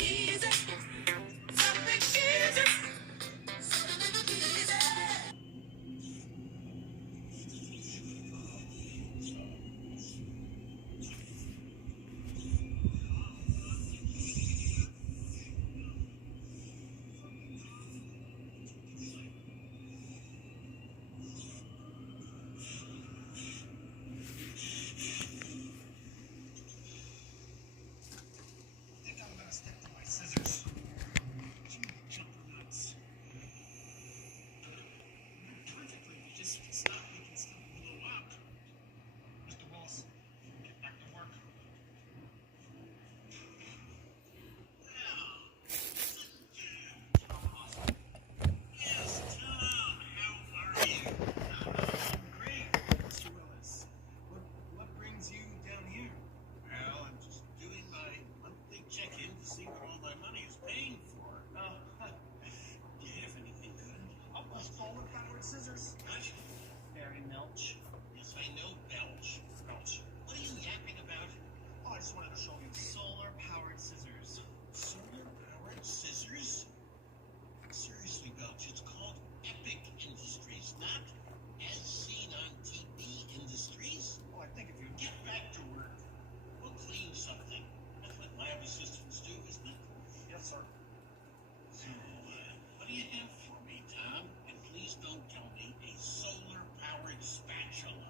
easy. Something easy. Easy. Think I'm gonna stick to my scissors. Jumper nuts. Perfectly, you just stop making stuff blow up. Mr. Boss, get back to work. Yes, Tom, how are you? Great, Mr. Willis. What brings you down here? Well, I'm just doing my monthly check-in to see what all my money is paying for. Do you have anything good? Solar-powered scissors. What? Barry Melch. Yes, I know Belch. Belch. What are you yapping about? Oh, I just wanted to show you solar-powered scissors. Solar-powered scissors? Seriously, Belch, it's called Epic Industries, not as seen on TV Industries. Oh, I think if you get back to work, we'll clean something. That's what lab assistants do, isn't it? Yes, sir. So, what do you have for me, Tom? And please don't tell me a solar-powered spatula.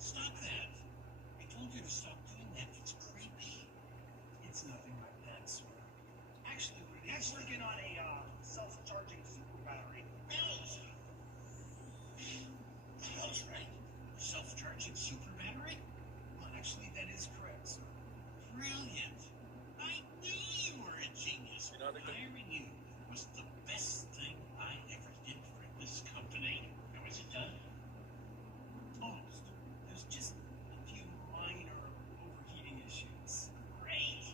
Stop that. I told you to stop doing that. It's creepy. It's nothing like that, sir. Actually, what it is, working on a self-charging super battery. Bells! Bells, right? A self-charging super battery? Well, actually, that is correct, sir. Brilliant. I knew you were a genius. Hiring you was the best thing I ever did for this company. Now, is it done? Almost. There's just a few minor overheating issues. Great.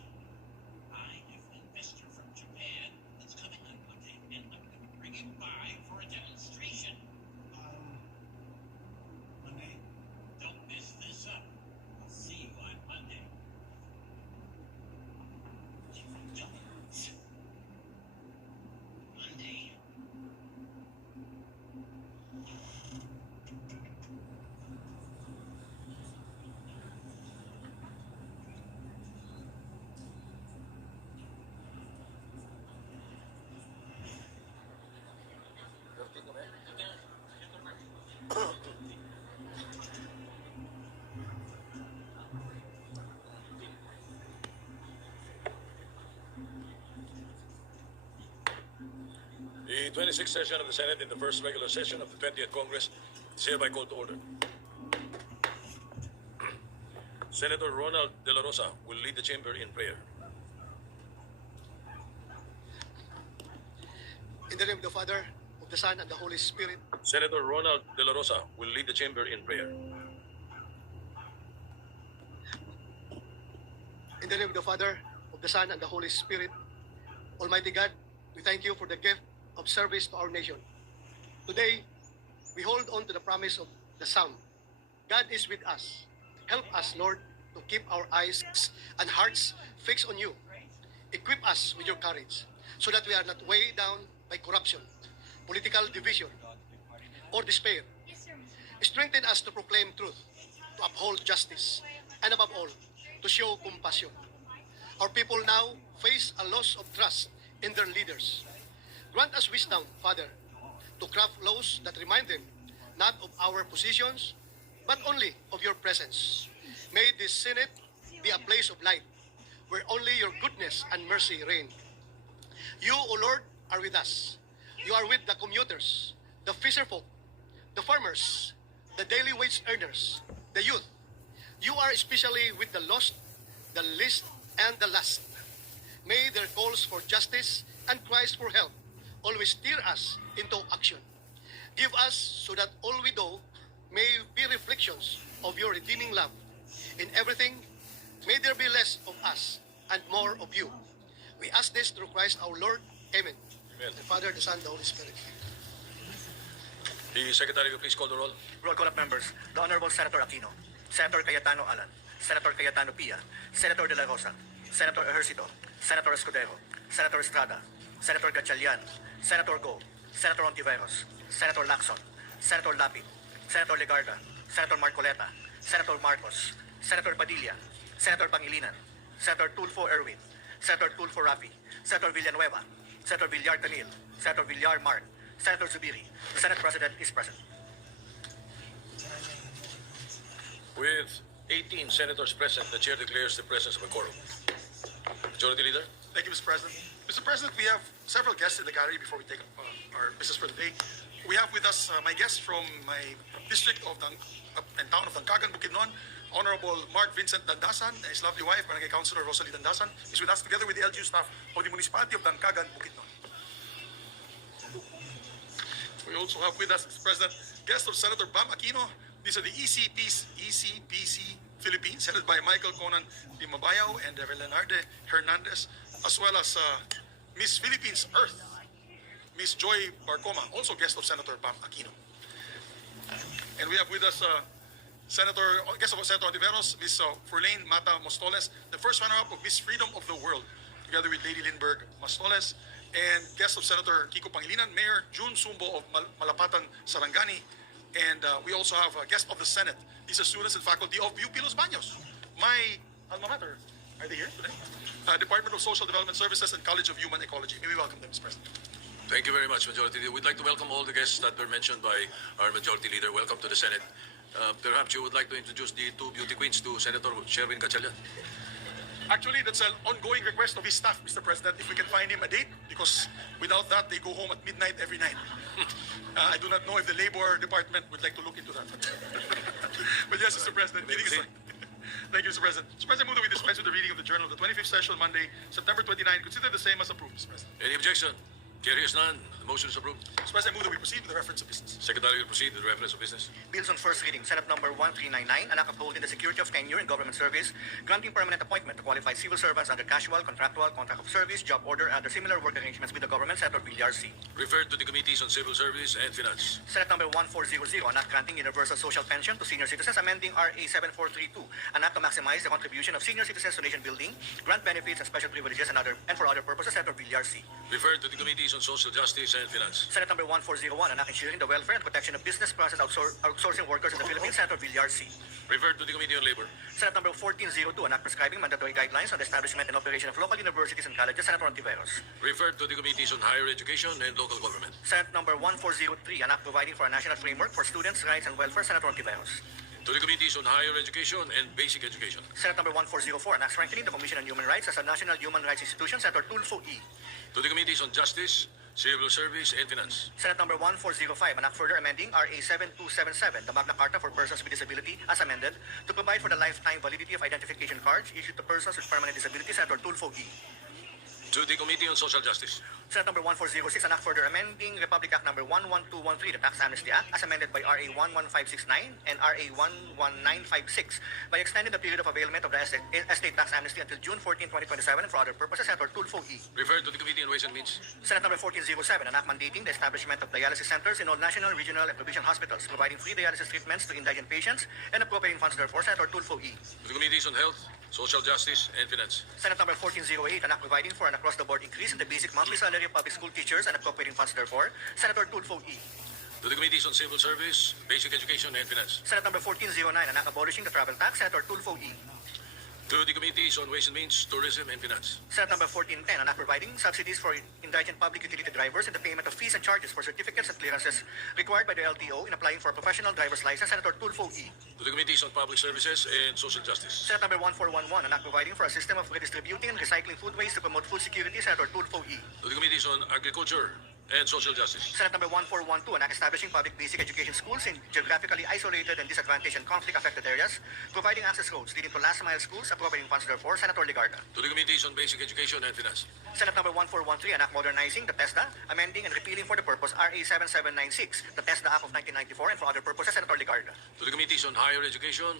I have an investor from Japan that's coming on Monday, and I'm going to bring him by for a demonstration. Monday? Don't mess this up. I'll see you on Monday. Don't. Monday. The 26th session of the Senate in the first regular session of the 20th Congress is hereby called to order. Senator Ronald De La Rosa will lead the chamber in prayer. In the name of the Father, of the Son, and the Holy Spirit. Senator Ronald De La Rosa will lead the chamber in prayer. In the name of the Father, of the Son, and the Holy Spirit. Almighty God, we thank you for the gift of service to our nation. Today, we hold on to the promise of the Psalm. God is with us. Help us, Lord, to keep our eyes and hearts fixed on you. Equip us with your courage so that we are not weighed down by corruption, political division, or despair. Strengthen us to proclaim truth, to uphold justice, and above all, to show compassion. Our people now face a loss of trust in their leaders. Grant us wisdom, Father, to craft laws that remind them not of our positions, but only of your presence. May this Senate be a place of light, where only your goodness and mercy reign. You, O Lord, are with us. You are with the commuters, the fisherfolk, the farmers, the daily wage earners, the youth. You are especially with the lost, the least, and the last. May their calls for justice and cries for help always steer us into action. Give us so that all we do may be reflections of your redeeming love. In everything, may there be less of us and more of you. We ask this through Christ our Lord. Amen. Amen. The Father, the Son, the Holy Spirit. The Secretary will please call the roll. Roll call of members. The Honorable Senator Aquino. Senator Cayetano Alan, Senator Cayetano Pia, Senator De La Rosa, Senator Ejercito, Senator Escudero, Senator Estrada, Senator Gatchalian, Senator Go, Senator Ontiveros, Senator Lacson, Senator Lapid, Senator Legarda, Senator Marcoleta, Senator Marcos, Senator Padilla, Senator Pangilinan, Senator Tulfo Erwin, Senator Tulfo Rafi, Senator Villanueva, Senator Villar Canil, Senator Villar Mark, Senator Zubiri. The Senate President is present. With 18 senators present, the chair declares the presence of a quorum. Majority Leader? Thank you, Mr. President. Mr. President, we have several guests in the gallery before we take up our business for the day. We have with us my guests from my district of and town of Dangcagan, Bukidnon, Honorable Mark Vincent Dandasan and his lovely wife, Barangay Councilor Rosalie Dandasan, is with us together with the LGU staff of the municipality of Dangcagan, Bukidnon. We also have with us, Mr. President, guests of Senator Bam Aquino. These are the ECPC Philippines, headed by Michael Conan Di Mabayaw and Leonardo Hernandez, as well as Miss Philippines Earth, Miss Joy Barcoma, also guest of Senator Bam Aquino. And we have with us guest of Senator Ontiveros, Miss Furlane Mata Mostoles, the first runner-up of Miss Freedom of the World, together with Lady Lindbergh Mostoles, and guest of Senator Kiko Pangilinan, Mayor June Sumbo of Malapatan, Sarangani, and we also have a guest of the Senate. These are students and faculty of UP Los Baños, my alma mater. Are they here today? Department of Social Development Services and College of Human Ecology. May we welcome them, Mr. President. Thank you very much, Majority Leader. We'd like to welcome all the guests that were mentioned by our Majority Leader. Welcome to the Senate. Perhaps you would like to introduce the two beauty queens to Senator Sherwin Gatchalian. Actually, that's an ongoing request of his staff, Mr. President, if we can find him a date, because without that, they go home at midnight every night. I do not know if the Labor Department would like to look into that. But yes, Mr. President, thank you, Mr. President. Mr. President, move that we dispense with the reading of the Journal of the 25th session, Monday, September 29. Consider the same as approved, Mr. President. Any objection? Carry is none. The motion is approved. Mr. President, move that we proceed with the reference of business. Secretary will proceed with the reference of business. Bills on first reading. Senate number 1399, an act upholding the security of tenure in government service, granting permanent appointment to qualified civil servants under casual, contractual, contract of service, job order, and other similar work arrangements with the government. Senator Villar C. Referred to the Committees on Civil Service and Finance. Senate number 1400, an act granting universal social pension to senior citizens, amending RA 7432, an act to maximize the contribution of senior citizens to nation building, grant benefits and special privileges and for other purposes. Senator Villar C. Referred to the Committees on Social Justice and Finance. Senate number 1401, an act ensuring the welfare and protection of business process outsourcing workers in the Philippines. Senator Villar C. Referred to the Committee on Labor. Senate number 1402, an act prescribing mandatory guidelines on the establishment and operation of local universities and colleges. Senator Ontiveros. Referred to the Committees on Higher Education and Local Government. Senate number 1403, an act providing for a national framework for students' rights and welfare. Senator Ontiveros. To the Committees on Higher Education and Basic Education. Senate number 1404, an act strengthening the Commission on Human Rights as a national human rights institution. Senator Tulfo E. To the Committees on Justice, Civil Service, and Finance. Senate number 1405, an act further amending RA 7277, the Magna Carta for Persons with Disability, as amended, to provide for the lifetime validity of identification cards issued to persons with permanent disability. Senator Tulfo E. To the Committee on Social Justice. Senate number 1406, an act further amending Republic Act number 11213, the Tax Amnesty Act, as amended by RA 11569 and RA 11956, by extending the period of availment of the estate tax amnesty until June 14, 2027, and for other purposes. Senator Tulfo E. Referred to the Committee on Ways and Means. Senate number 1407, an act mandating the establishment of dialysis centers in all national, regional, and provincial hospitals, providing free dialysis treatments to indigent patients, and appropriating funds therefore. Senator Tulfo E. To the Committees on Health, Social Justice, and Finance. Senate number 1408, an act providing for an across-the-board increase in the basic monthly salary of public school teachers and appropriating funds therefore. Senator Tulfo E. To the Committees on Civil Service, Basic Education, and Finance. Senate number 1409, an act abolishing the travel tax. Senator Tulfo E. To the Committees on Ways and Means, Tourism, and Finance. Senate number 1410, an act providing subsidies for indigent public utility drivers and the payment of fees and charges for certificates and clearances required by the LTO in applying for a professional driver's license. Senator Tulfo E. To the Committees on Public Services and Social Justice. Senate number 1411, an act providing for a system of redistributing and recycling food waste to promote food security. Senator Tulfo E. To the Committees on Agriculture and Social Justice. Senate number 1412, an act establishing public basic education schools in geographically isolated and disadvantaged and conflict-affected areas, providing access roads leading to last-mile schools, appropriating funds therefore. Senator Legarda. To the Committees on Basic Education and Finance. Senate number 1413, an act modernizing the TESDA, amending and repealing for the purpose RA 7796, the TESDA Act of 1994, and for other purposes. Senator Legarda. To the Committees on Higher Education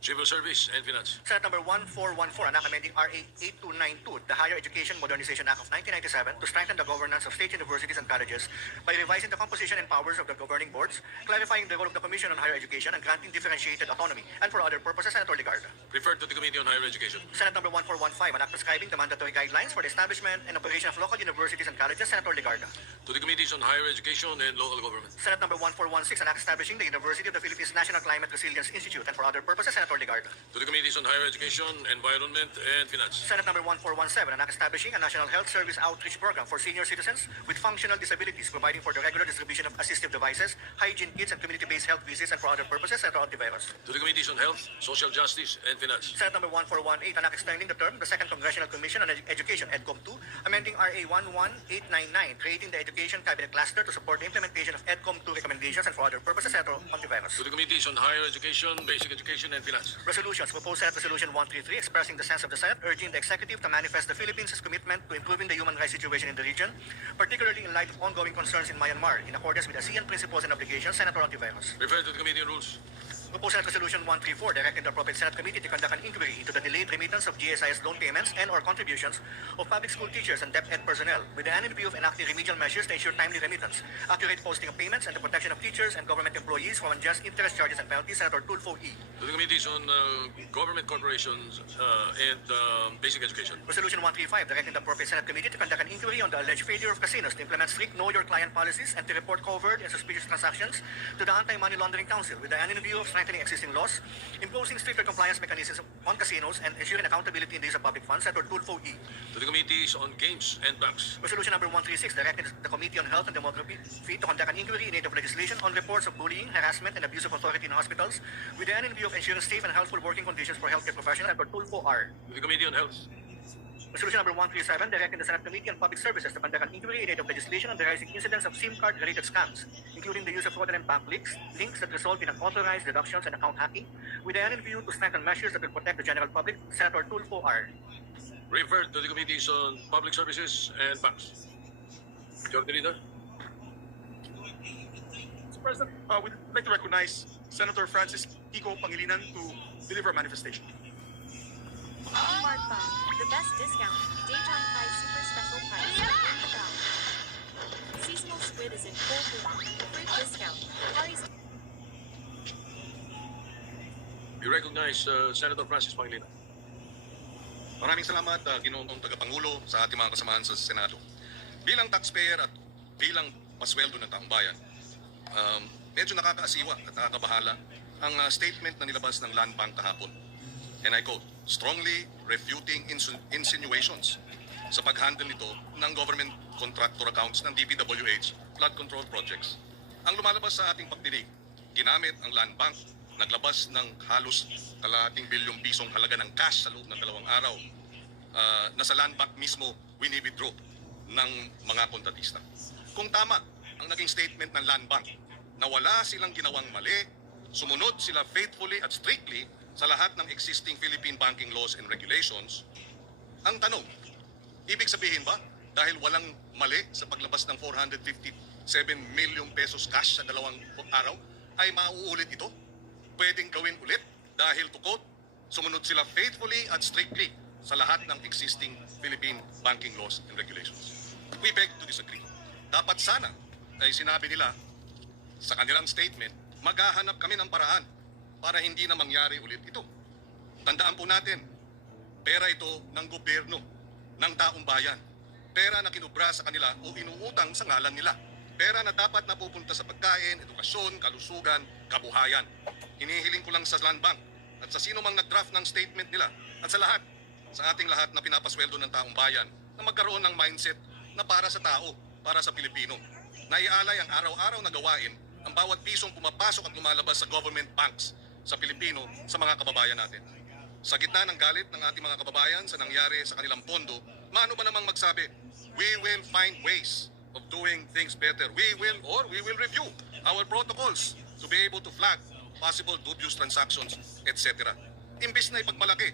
Civil Service and Finance. Senate number 1414, anak amending RA 8292, the Higher Education Modernization Act of 1997 to strengthen the governance of state universities and colleges by revising the composition and powers of the governing boards, clarifying the role of the Commission on Higher Education, and granting differentiated autonomy. And for other purposes, Senator Ligarda. Referred to the Committee on Higher Education. Senate number 1415, an act prescribing the mandatory guidelines for the establishment and operation of local universities and colleges, Senator Ligarda. To the Committees on Higher Education and Local Government. Senate number 1416, an act establishing the University of the Philippines National Climate Resilience Institute, and for other purposes, Senator Ligarda. To the Committees on Higher Education, Environment, and Finance. Senate number 1417, an act establishing a National Health Service Outreach Program for senior citizens with functional disabilities, providing for the regular distribution of assistive devices, hygiene kits, and community-based health visits, and for other purposes, Senator Ontiveros. To the Committees on Health, Social Justice, and Finance. Senate number 1418, an act extending the term of the Second Congressional Commission on Education, EDCOM 2, amending RA 11899, creating the Education Cabinet Cluster to support the implementation of EDCOM 2 recommendations, and for other purposes, Senator Ontiveros. To the Committees on Higher Education, Basic Education, and Finance. Resolutions. Proposed Senate Resolution 133, expressing the sense of the Senate, urging the Executive to manifest the Philippines' commitment to improving the human rights situation in the region, particularly in light of ongoing concerns in Myanmar, in accordance with ASEAN principles and obligations, Senator Ontiveros. Referred to the Committee on Rules. Proposed Senate Resolution 134, directing the appropriate Senate Committee to conduct an inquiry into the delayed remittance of GSIS loan payments and or contributions of public school teachers and DepEd personnel, with the end view of enacting remedial measures to ensure timely remittance, accurate posting of payments, and the protection of teachers and government employees from unjust interest charges and penalties, Senator Tulfo E. To the Committees on Government Corporations and Basic Education. Resolution 135, directing the appropriate Senate Committee to conduct an inquiry on the alleged failure of casinos to implement strict Know Your Client policies and to report covered and suspicious transactions to the Anti-Money Laundering Council, with the end view of strengthening existing laws, imposing stricter compliance mechanisms on casinos, and ensuring accountability in the use of public funds, Senator Tulfo E. To the Committees on Games and Banks. Resolution number 136, directing the Committee on Health and Demography to conduct an inquiry in aid of legislation on reports of bullying, harassment, and abuse of authority in hospitals, with the end view of ensuring safe and healthful working conditions for healthcare professionals, Senator Tulfo R. To the Committee on Health. Resolution number 137, directing the Senate Committee on Public Services to conduct an inquiry in aid of legislation on the rising incidents of SIM card-related scams, including the use of fraudulent bank links that result in unauthorized deductions and account hacking, with the end view to strengthen measures that will protect the general public, Senator Tulfo R. Referred to the Committees on Public Services and Banks. Majority Leader. Mr. President, we'd like to recognize Senator Francis Kiko Pangilinan to deliver a manifestation. Mark Bond, the best discount. Daejeon Thai Super Special Price. In the bell. Seasonal squid is in full bloom. Fruit discount. Parties. We recognize Senator Francis Pangilinan. Maraming salamat, Ginoong Tagapangulo, sa ating mga kasamahan sa Senado. Bilang taxpayer at bilang pasweldo ng taong bayan, medyo nakakaasiwa at nakakabahala ang statement na nilabas ng Land Bank kahapon. And I quote, strongly refuting insinuations sa pag-handle nito ng government contractor accounts ng DPWH flood control projects. Ang lumalabas sa ating pagdinig, ginamit ang Land Bank, naglabas ng halos kalahating bilyong pisong halaga ng cash sa loob ng 2 araw na sa Land Bank mismo wini-withdraw ng mga kontratista. Kung tama ang naging statement ng Land Bank na wala silang ginawang mali, sumunod sila faithfully at strictly sa lahat ng existing Philippine banking laws and regulations, ang tanong, ibig sabihin ba dahil walang mali sa paglabas ng 457 million pesos cash sa 2 araw, ay mauulit ito? Pwedeng gawin ulit dahil to quote, sumunod sila faithfully at strictly sa lahat ng existing Philippine banking laws and regulations. We beg to disagree. Dapat sana ay sinabi nila sa kanilang statement, maghahanap kami ng paraan para hindi na mangyari ulit ito. Tandaan po natin, pera ito ng gobyerno, ng taong bayan. Pera na kinubra sa kanila o inuutang sa ngalan nila. Pera na dapat napupunta sa pagkain, edukasyon, kalusugan, kabuhayan. Hinihiling ko lang sa Land Bank at sa sino mang nag-draft ng statement nila at sa lahat, sa ating lahat na pinapasweldo ng taong bayan na magkaroon ng mindset na para sa tao, para sa Pilipino. Naialay ang araw-araw na gawain ang bawat pisong pumapasok at lumalabas sa government banks sa Pilipino, sa mga kababayan natin. Sa gitna ng galit ng ating mga kababayan sa nangyari sa kanilang pondo, maano ba namang magsabi, we will find ways of doing things better. We will review our protocols to be able to flag possible dubious transactions, etc. Imbis na ipagmalaki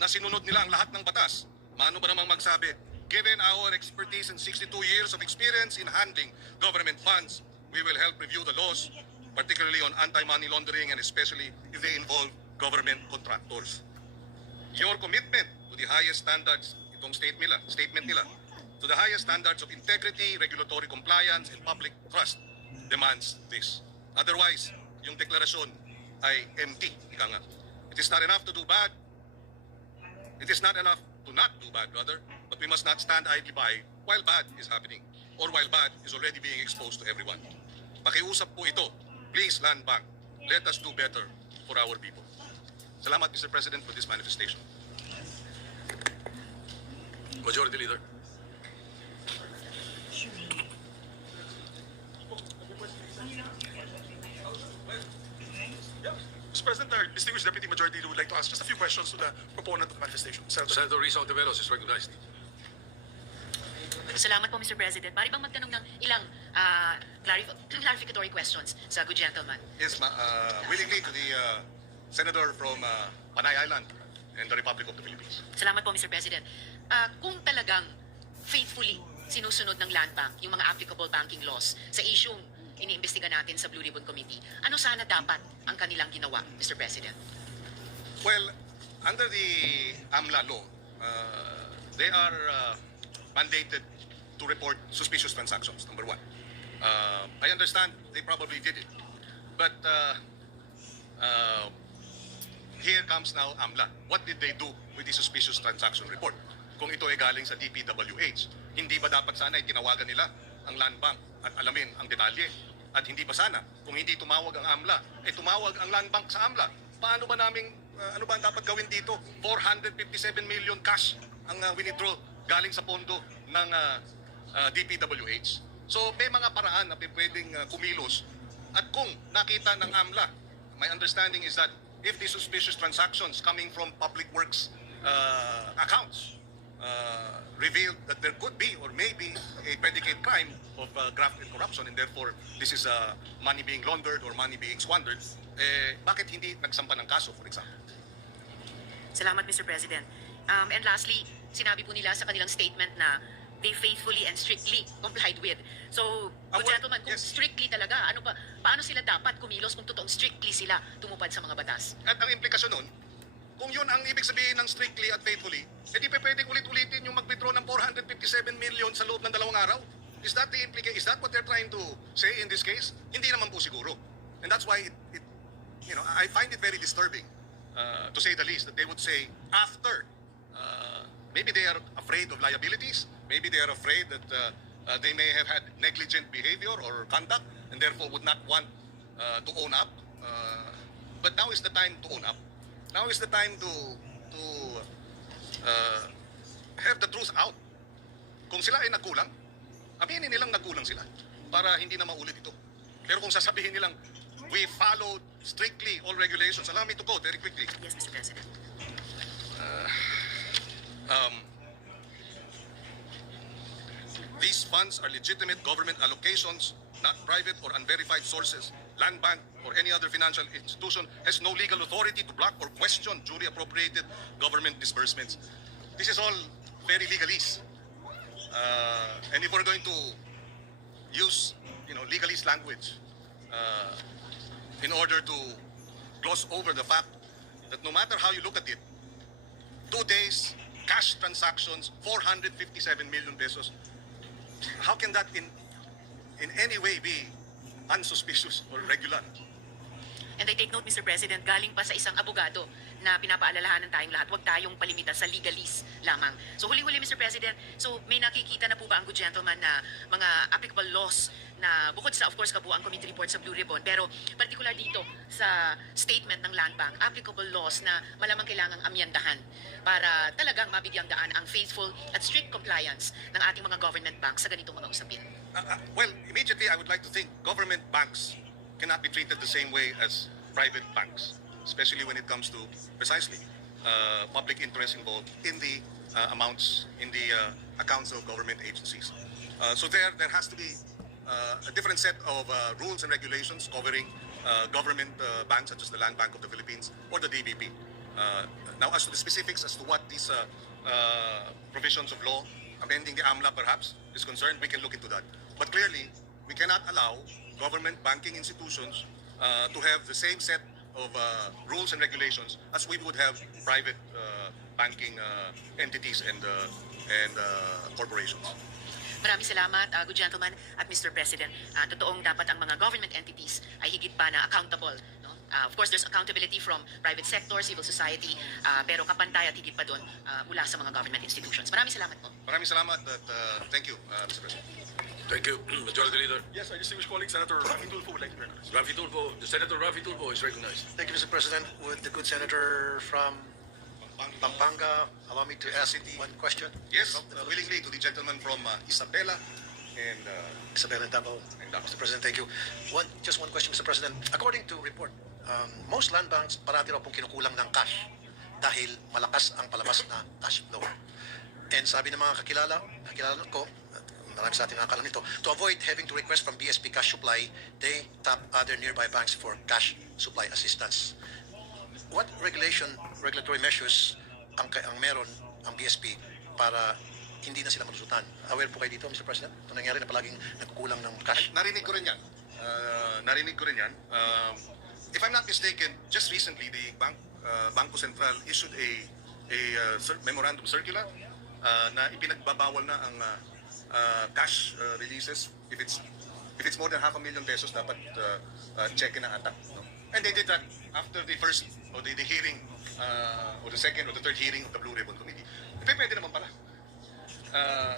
na sinunod nila ang lahat ng batas, maano ba namang magsabi, given our expertise and 62 years of experience in handling government funds, we will help review the laws, particularly on anti-money laundering and especially if they involve government contractors. Your commitment to the highest standards, itong statement nila, to the highest standards of integrity, regulatory compliance, and public trust demands this. Otherwise, yung deklarasyon ay empty. Ika nga. It is not enough to do bad. It is not enough to not do bad, rather, but we must not stand idly by while bad is happening or while bad is already being exposed to everyone. Pakiusap po ito. Please, Land Bank, let us do better for our people. Salamat, Mr. President, for this manifestation. Majority Leader. Mr. President, our distinguished Deputy Majority Leader would like to ask just a few questions to the proponent of the manifestation. Senator Risa Ontiveros is recognized. Salamat po, Mr. President. Mari bang magtanong ng ilang clarificatory questions sa good gentleman? Yes, willingly to the Senator from Panay Island and the Republic of the Philippines. Salamat po, Mr. President. Kung talagang faithfully sinusunod ng Land Bank yung mga applicable banking laws sa isyung iniimbestiga natin sa Blue Ribbon Committee, ano sana dapat ang kanilang ginawa, Mr. President? Well, under the AMLA law, they are mandated to report suspicious transactions, number one. I understand they probably did it. But here comes now AMLA. What did they do with the suspicious transaction report? Kung ito ay galing sa DPWH, hindi ba dapat sana ay tinawagan nila ang Land Bank at alamin ang detalye? At hindi ba sana, kung hindi tumawag ang AMLA, ay tumawag ang Land Bank sa AMLA? Paano ba namin, ano ba ang dapat gawin dito? 457 million cash ang winidraw galing sa pondo ng DPWH. So may mga paraan na pwedeng kumilos. At kung nakita ng AMLA, my understanding is that if the suspicious transactions coming from public works accounts revealed that there could be or maybe a predicate crime of graft and corruption, and therefore this is money being laundered or money being squandered, bakit hindi nagsampa ng kaso, for example? Salamat, Mr. President. And lastly, sinabi po nila sa kanilang statement na they faithfully and strictly complied with. So, good gentleman, kung yes. strictly talaga, ano pa, paano sila dapat kumilos kung totoong strictly sila tumupad sa mga batas? At ang implikasyon nun, kung yun ang ibig sabihin ng strictly at faithfully, edi pwedeng ulit-ulitin yung mag-withdraw ng 457 million sa loob ng 2 araw. Is that the implication? Is that what they're trying to say in this case? Hindi naman po siguro. And that's why I find it very disturbing, to say the least, that they would say after. Maybe they are afraid of liabilities. Maybe they are afraid that they may have had negligent behavior or conduct and therefore would not want to own up. But now is the time to own up. Now is the time to have the truth out. Kung sila ay nagkulang, aminin nilang nagkulang sila para hindi na maulit ito. Pero kung sasabihin nilang, we followed strictly all regulations, allow me to quote very quickly. Yes, Mr. President. These funds are legitimate government allocations, not private or unverified sources. Land Bank or any other financial institution has no legal authority to block or question duly appropriated government disbursements. This is all very legalese. And if we're going to use, legalese language in order to gloss over the fact that no matter how you look at it, 2 days, cash transactions, 457 million pesos. How can that in any way be unsuspicious or regular? And I take note, Mr. President, galing pa sa isang abogado na pinapaalalahanan tayong lahat, huwag tayong palimita sa legalese lamang. So huli-huli, Mr. President, so may nakikita na po ba ang good gentleman na mga applicable laws na bukod sa, of course, kabuang committee report sa Blue Ribbon, pero particular dito sa statement ng Land Bank, applicable laws na malamang kailangang amyandahan para talagang mabigyang daan ang faithful at strict compliance ng ating mga government banks sa ganitong mga usapin? Well, immediately I would like to think government banks cannot be treated the same way as private banks, especially when it comes to precisely public interest involved in the amounts in the accounts of government agencies. So there has to be a different set of rules and regulations covering government banks such as the Land Bank of the Philippines or the DBP. Now, as to the specifics as to what these provisions of law, amending the AMLA perhaps, is concerned, we can look into that. But clearly, we cannot allow government banking institutions to have the same set of rules and regulations as we would have private banking entities and corporations. Maraming salamat, good gentleman at Mr. President. Totoong dapat ang mga government entities ay higit pa na accountable. No? Of course, there's accountability from private sector, civil society, pero kapantay at higit pa doon mula sa mga government institutions. Maraming salamat po. Maraming salamat at thank you, Mr. President. Thank you, Majority Leader. Yes, our distinguished colleague, Senator Rafi Tulfo would like to recognize. Rafi Tulfo, Senator Rafi Tulfo is recognized. Thank you, Mr. President. Would the good senator from Pampanga allow me to ask one question? Yes, willingly to the gentleman from Isabela and Isabel and Davao. Mr. President, thank you. Just one question, Mr. President. According to report, most land banks parati raw pong kinukulang ng cash dahil malakas ang palabas na cash flow. And sabi ng mga kakilala ko, at marami sa ating nakakalam nito, to avoid having to request from BSP cash supply, they tap other nearby banks for cash supply assistance. What regulatory measures ang meron ang BSP para hindi na sila malusutan? Aware po kayo dito, Mr. President? Ito nangyari na palaging nagkukulang ng cash. Narinig ko rin yan. If I'm not mistaken, just recently the Bangko Sentral issued a memorandum circular na ipinagbabawal na ang cash releases if it's more than $500,000 pesos dapat check na attack. No? And they did that after the first or the hearing or the second or the third hearing of the Blue Ribbon Committee. Pwede naman pala.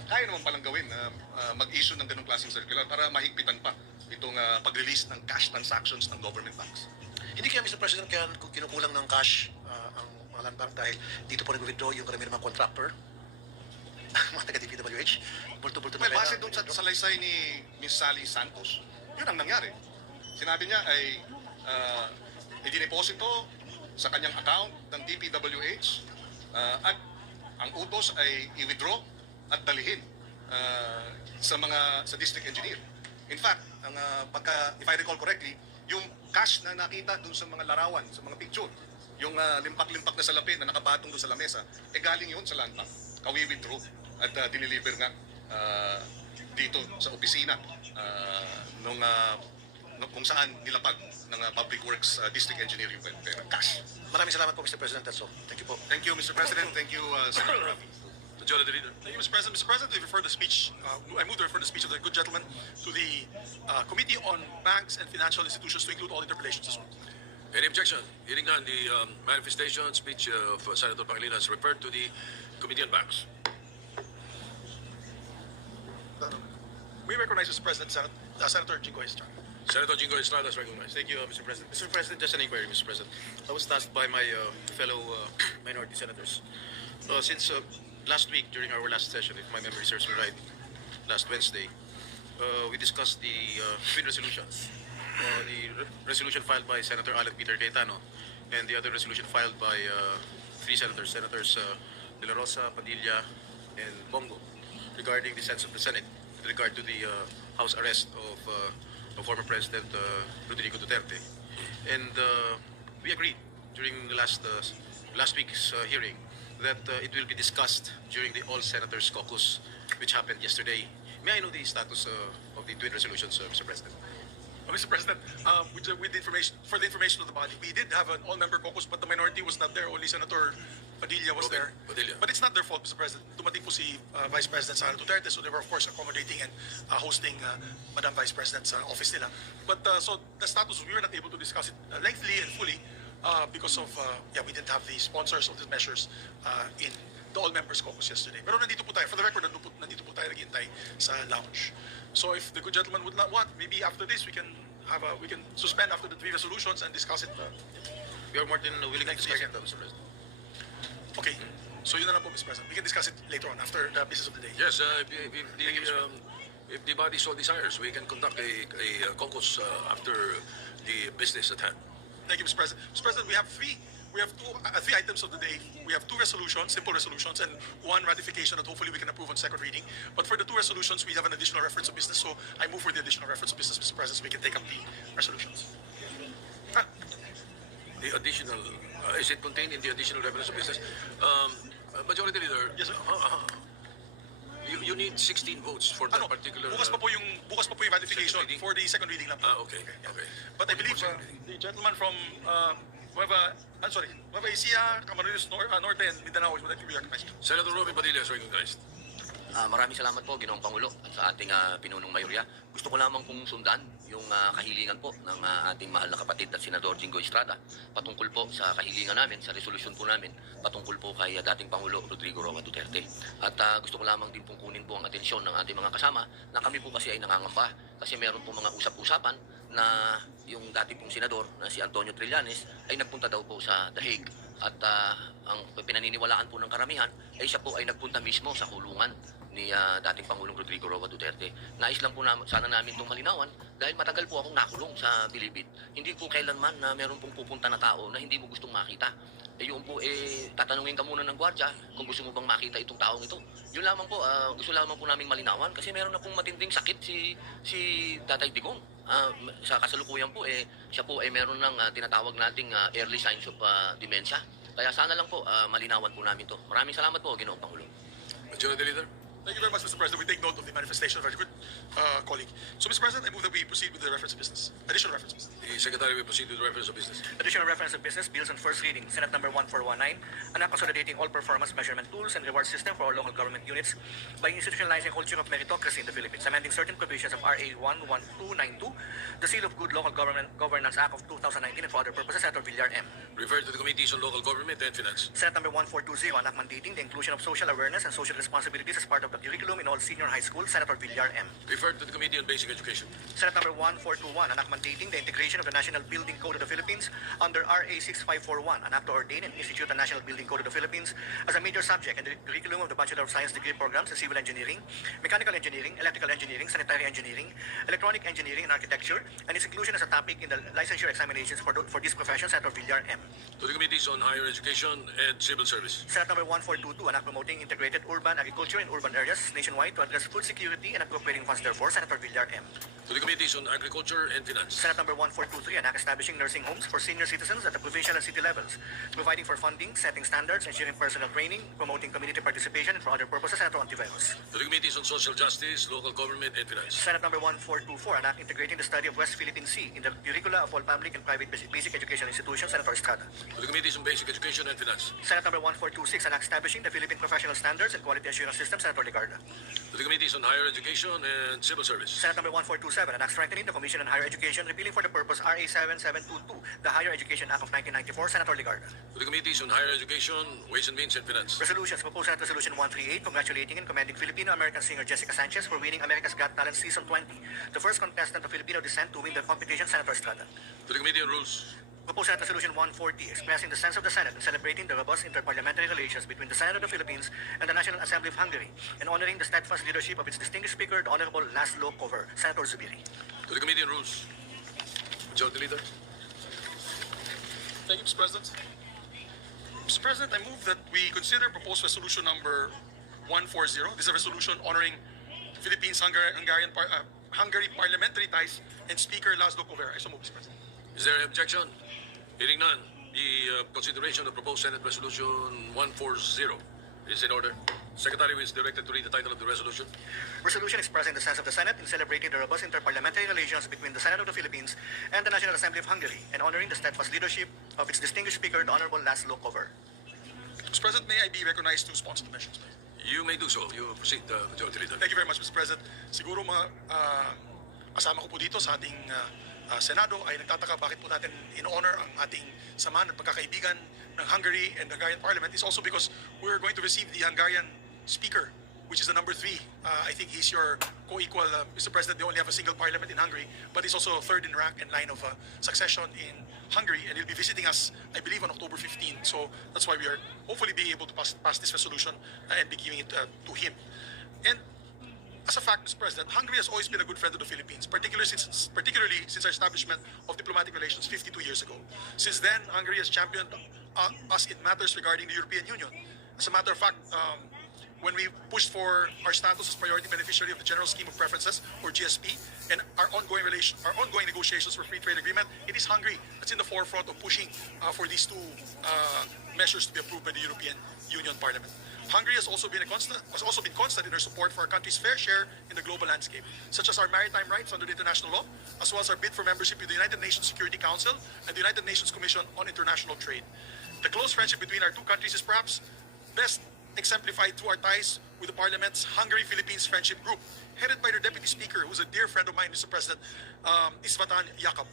Kaya naman palang gawin na mag-issue ng ganung klaseng circular para mahigpitan pa itong pag-release ng cash transactions ng government banks. Hindi kaya, Mr. President, kaya kinukulang ng cash ang mga land bank dahil dito po nag-withdraw yung karamihan ng mga contractor, mga taga-DPWH, bulto-bulto na Well, base doon sa salaysay ni Ms. Sally Santos, yun ang nangyari. Sinabi niya ay idineposito sa kanyang account ng DPWH at ang utos ay i-withdraw at dalihin sa district engineer. In fact, if I recall correctly, yung cash na nakita dun sa mga larawan, sa mga picture, yung limpak-limpak na salapi na nakapatong dun sa lamesa, galing yun sa land bank. Kawi-withdraw at dineliver nga dito sa opisina kung saan nilapag ng Public Works District Engineer yung cash. Maraming salamat po, Mr. President. That's all. Thank you po. Thank you, Mr. President. Thank you, Senator Rafi. Majority Leader. Thank you, Mr. President. Mr. President, I refer the speech. I move to refer the speech of the good gentleman to the Committee on Banks and Financial Institutions to include all interpellations as well. Any objection? Hearing none, the manifestation speech of Senator Pangilinan is referred to the Committee on Banks. We recognize, Mr. President, Senator Jingo Estrada. Senator Jingo Estrada is recognized. Thank you, Mr. President. Mr. President, just an inquiry, Mr. President. I was tasked by my fellow minority senators. Since last week, during our last session, if my memory serves me right, last Wednesday, we discussed the twin resolutions. The resolution filed by Senator Alan Peter Cayetano and the other resolution filed by three senators, De La Rosa, Padilla, and Bongo, regarding the sense of the Senate with regard to the House arrest of former President Rodrigo Duterte. And we agreed during the last week's hearing that it will be discussed during the All Senators Caucus, which happened yesterday. May I know the status of the twin resolutions, Mr. President? Mr. President, with the information, for the information of the body, we did have an all-member caucus, but the minority was not there. Only Senator Padilla was there. Padilla. But it's not their fault, Mr. President. Dumating po si Vice President Sara Duterte, so they were, of course, accommodating and hosting Madam Vice President's office nila. But so the status, we were not able to discuss it lengthily and fully because of, we didn't have the sponsors of the measures in the all-members caucus yesterday. Pero nandito po tayo, for the record, nandito po tayo naghihintay sa lounge. So if the good gentleman would want, maybe after this we can suspend after the three resolutions and discuss it. We are more than willing to discuss it, Mr. President. Okay. So yun na lang po, Mr. President. We can discuss it later on after the business of the day. Yes, if the body so desires, we can conduct a caucus after the business at hand. Thank you, Mr. President. Mr. President, we have three items of the day. We have two resolutions, simple resolutions, and one ratification that hopefully we can approve on second reading. But for the two resolutions, we have an additional reference of business, so I move for the additional reference of business, Mr. President, so we can take up the resolutions. The additional, is it contained in the additional reference of business? Majority Leader, Yes, sir. You need 16 votes for that Ano, particular... bukas pa po yung ratification second reading? for the second reading lang po. Okay, okay. But I believe the gentleman from Nueva Ecija, Camarines Norte, and Mindanao would like to be recognized. Senator Robin Padilla is recognized. Maraming salamat po, Ginoong Pangulo, at sa ating pinunong mayorya. Gusto ko lamang pong sundan yung kahilingan po ng ating mahal na kapatid at Senador Jingo Estrada patungkol po sa kahilingan namin, sa resolusyon po namin patungkol po kay dating Pangulo Rodrigo Roa Duterte. At gusto ko lamang din pong kunin po ang atensyon ng ating mga kasama na kami po kasi ay nangangamba kasi meron po mga usap-usapan na yung dating pong senador na si Antonio Trillanes ay nagpunta daw po sa The Hague at ang pinaniniwalaan po ng karamihan ay siya po ay nagpunta mismo sa kulungan ni dating Pangulong Rodrigo Roa Duterte. Nais lang po sana namin itong malinawan dahil matagal po akong nakulong sa Bilibid. Hindi po kailanman na meron pong pupunta na tao na hindi mo gustong makita. Yun po, tatanungin ka muna ng gwardya kung gusto mo bang makita itong taong ito. Yun lamang po, gusto lamang po namin malinawan kasi meron na pong matinding sakit si Tatay Digong. Sa kasalukuyan po, siya po ay meron ng tinatawag nating early signs of dementia. Kaya sana lang po, malinawan po namin to. Maraming salamat po, Ginoong Pangulo. Majority Leader. Thank you very much, Mr. President. We take note of the manifestation. Very good, colleague. So, Mr. President, I move that we proceed with the reference of business. Additional reference of business. The Secretary will proceed with the reference of business. Additional reference of business bills on first reading. Senate number 1419, an act consolidating all performance measurement tools and reward system for all local government units by institutionalizing culture of meritocracy in the Philippines, amending certain provisions of RA 11292, the Seal of Good Local Governance Act of 2019, and for other purposes. Senator Villar M. Referred to the Committees on Local Government and Finance. Senate number 1420, an act mandating the inclusion of social awareness and social responsibilities as part of the curriculum in all senior high schools. Senator Villar M. Referred to the Committee on Basic Education. Senate number 1421, an act mandating the integration of the National Building Code of the Philippines under RA 6541, an act to ordain and institute the National Building Code of the Philippines as a major subject in the curriculum of the Bachelor of Science degree programs in civil engineering, mechanical engineering, electrical engineering, sanitary engineering, electronic engineering, and architecture, and its inclusion as a topic in the licensure examinations for these professions. Senator Villar M. To the Committees on Higher Education and Civil Service. Senate number 1422, an act promoting integrated urban agriculture in urban areas nationwide to address food security and appropriating funds therefore. Senator Villar M. To the Committees on Agriculture and Finance. Senate number 1423, an act establishing nursing homes for senior citizens at the provincial and city levels, providing for funding, setting standards, ensuring personal training, promoting community participation, and for other purposes. Senator Ontiveros. To the Committees on Social Justice, Local Government and Finance. Senate number 1424, an act integrating the study of West Philippine Sea in the curricula of all public and private basic education institutions. Senator Estrada. To the Committees on Basic Education and Finance. Senate number 1426, an act establishing the Philippine Professional Standards and Quality Assurance System. Senator Ligarda. To the Committees on Higher Education and Civil Service. Senate number 1427, an act strengthening the Commission on Higher Education, repealing for the purpose RA 7722, the Higher Education Act of 1994. Senator Ligarda. To the Committees on Higher Education, Ways and Means and Finance. Resolutions. Proposed Senate Resolution 138, congratulating and commending Filipino-American singer Jessica Sanchez for winning America's Got Talent Season 20, the first contestant of Filipino descent to win the competition. Senator Estrada. To the Committee on Rules. Proposed Senate Resolution 140, expressing the sense of the Senate in celebrating the robust interparliamentary relations between the Senate of the Philippines and the National Assembly of Hungary, and honoring the steadfast leadership of its distinguished speaker, the Honorable Laszlo Kover. Senator Zubiri. To the Committee on Rules. Majority Leader. Thank you, Mr. President. Mr. President, I move that we consider proposed resolution number 140. This is a resolution honoring Philippines-Hungary parliamentary ties and Speaker Laszlo Kover. I so move, Mr. President. Is there an objection? Hearing none, the consideration of proposed Senate Resolution 140 is in order. Secretary is directed to read the title of the resolution. Resolution expressing the sense of the Senate in celebrating the robust interparliamentary relations between the Senate of the Philippines and the National Assembly of Hungary, and honoring the steadfast leadership of its distinguished speaker, the Honorable Laszlo Kover. Mr. President, may I be recognized to sponsor the motions? You may do so. You proceed, Majority Leader. Thank you very much, Mr. President. Siguro kasama ko po dito sa ating Senado ay nagtataka bakit po natin in-honor ang ating samahan at pagkakaibigan ng Hungary and the Hungarian Parliament is also because we're going to receive the Hungarian Speaker, which is the number 3. I think he's your co-equal, Mr. President. They only have a single parliament in Hungary, but he's also third in rank and line of succession in Hungary, and he'll be visiting us, I believe, on October 15. So that's why we are hopefully being able to pass this resolution and be giving it to him. And as a fact, Mr. President, Hungary has always been a good friend of the Philippines, particularly since our establishment of diplomatic relations 52 years ago. Since then, Hungary has championed us in matters regarding the European Union. As a matter of fact, when we pushed for our status as priority beneficiary of the General Scheme of Preferences, or GSP, and our ongoing negotiations for free trade agreement, it is Hungary that's in the forefront of pushing for these two measures to be approved by the European Union Parliament. Hungary has also been constant in her support for our country's fair share in the global landscape, such as our maritime rights under the international law, as well as our bid for membership in the United Nations Security Council and the United Nations Commission on International Trade. The close friendship between our two countries is perhaps best exemplified through our ties with the Parliament's Hungary-Philippines Friendship Group, headed by their Deputy Speaker, who's a dear friend of mine, Mr. President, Isvatan Jakab.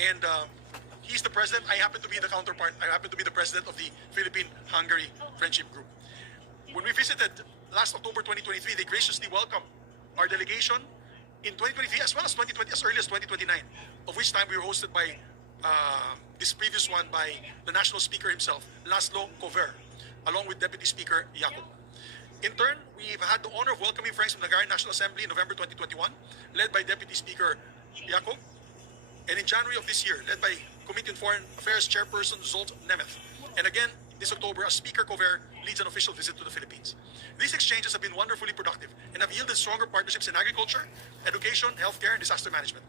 And he's the president. I happen to be the counterpart. I happen to be the president of the Philippine-Hungary Friendship Group. When we visited last October 2023, they graciously welcomed our delegation in 2023 as well as 2020, as early as 2029, of which time we were hosted by this previous one by the national speaker himself, Laszlo Kover, along with Deputy Speaker Jakub. In turn, we've had the honor of welcoming friends from the Hungarian National Assembly in November 2021, led by Deputy Speaker Jakub, and in January of this year, led by Committee on Foreign Affairs Chairperson Zolt Nemeth. And again, this October, as Speaker Kover leads an official visit to the Philippines. These exchanges have been wonderfully productive and have yielded stronger partnerships in agriculture, education, healthcare, and disaster management.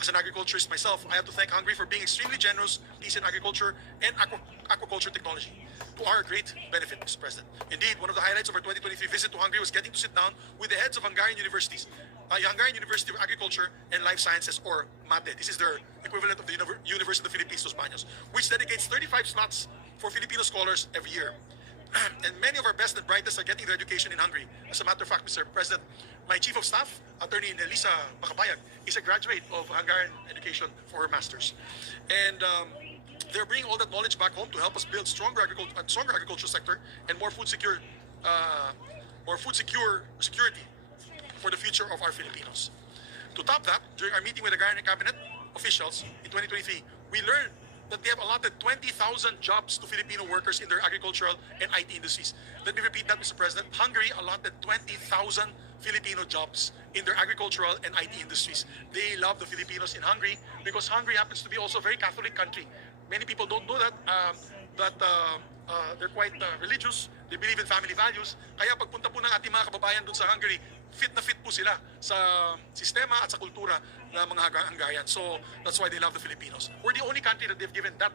As an agriculturist myself, I have to thank Hungary for being extremely generous in agriculture and aquaculture technology, to our great benefit, Mr. President. Indeed, one of the highlights of our 2023 visit to Hungary was getting to sit down with the heads of Hungarian universities, Hungarian University of Agriculture and Life Sciences, or MATE. This is their equivalent of the University of the Philippines, Los Baños, which dedicates 35 slots for Filipino scholars every year. And many of our best and brightest are getting their education in Hungary. As a matter of fact, Mr. President, my Chief of Staff, Attorney Nelisa Makabayag, is a graduate of Hungarian education for her master's. And they're bringing all that knowledge back home to help us build stronger agricultural sector and more food security for the future of our Filipinos. To top that, during our meeting with the Hungarian cabinet officials in 2023, we learned that they have allotted 20,000 jobs to Filipino workers in their agricultural and IT industries. Let me repeat that, Mr. President. Hungary allotted 20,000 Filipino jobs in their agricultural and IT industries. They love the Filipinos in Hungary because Hungary happens to be also a very Catholic country. Many people don't know that, they're quite religious. They believe in family values. Kaya pagpunta po ng ating mga kababayan dun sa Hungary, fit na fit po sila sa sistema at sa kultura ng mga Hungarian. So that's why they love the Filipinos. We're the only country that they've given that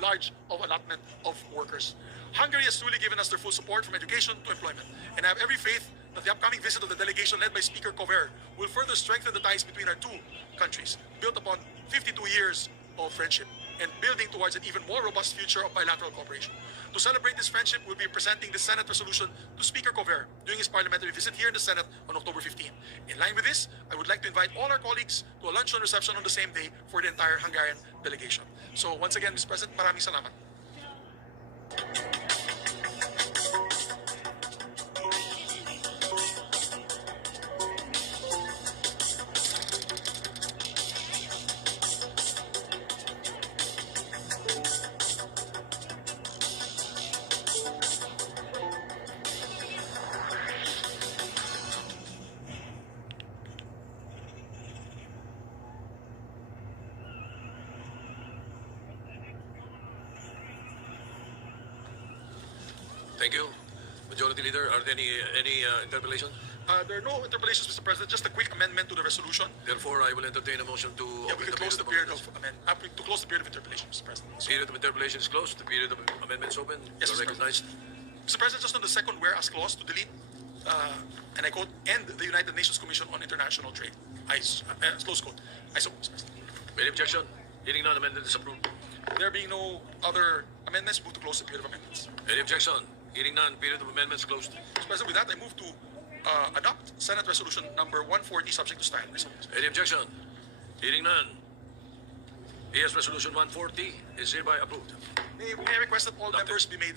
large of allotment of workers. Hungary has truly given us their full support from education to employment. And I have every faith that the upcoming visit of the delegation led by Speaker Kover will further strengthen the ties between our two countries, built upon 52 years of friendship and building towards an even more robust future of bilateral cooperation. To celebrate this friendship, we'll be presenting the Senate resolution to Speaker Kover during his parliamentary visit here in the Senate on October 15. In line with this, I would like to invite all our colleagues to a luncheon reception on the same day for the entire Hungarian delegation. So once again, Mr. President, maraming salamat. Thank you. Majority Leader, are there any interpellation? There are no interpolations, Mr. President, just a quick amendment to the resolution. Therefore, I will entertain a motion to Yeah, we open could close the period period of of amendments. to close the period of interpolation, Mr. President. So, Period of interpellation is closed. The period of amendments open. Yes, You're Mr. recognized. Mr. President, just on the second whereas clause to delete, and I quote, end the United Nations Commission on International Trade. Close quote. I so, Mr. President. Any objection? Hearing none, amendment is approved. There being no other amendments, move to close the period of amendments. Any objection? Hearing none, period of amendments closed. Mr. President, with that, I move to adopt Senate Resolution number 140, subject to style. Any objection? Hearing none. Yes, Resolution 140 is hereby approved. May I request that all Adopted. members be made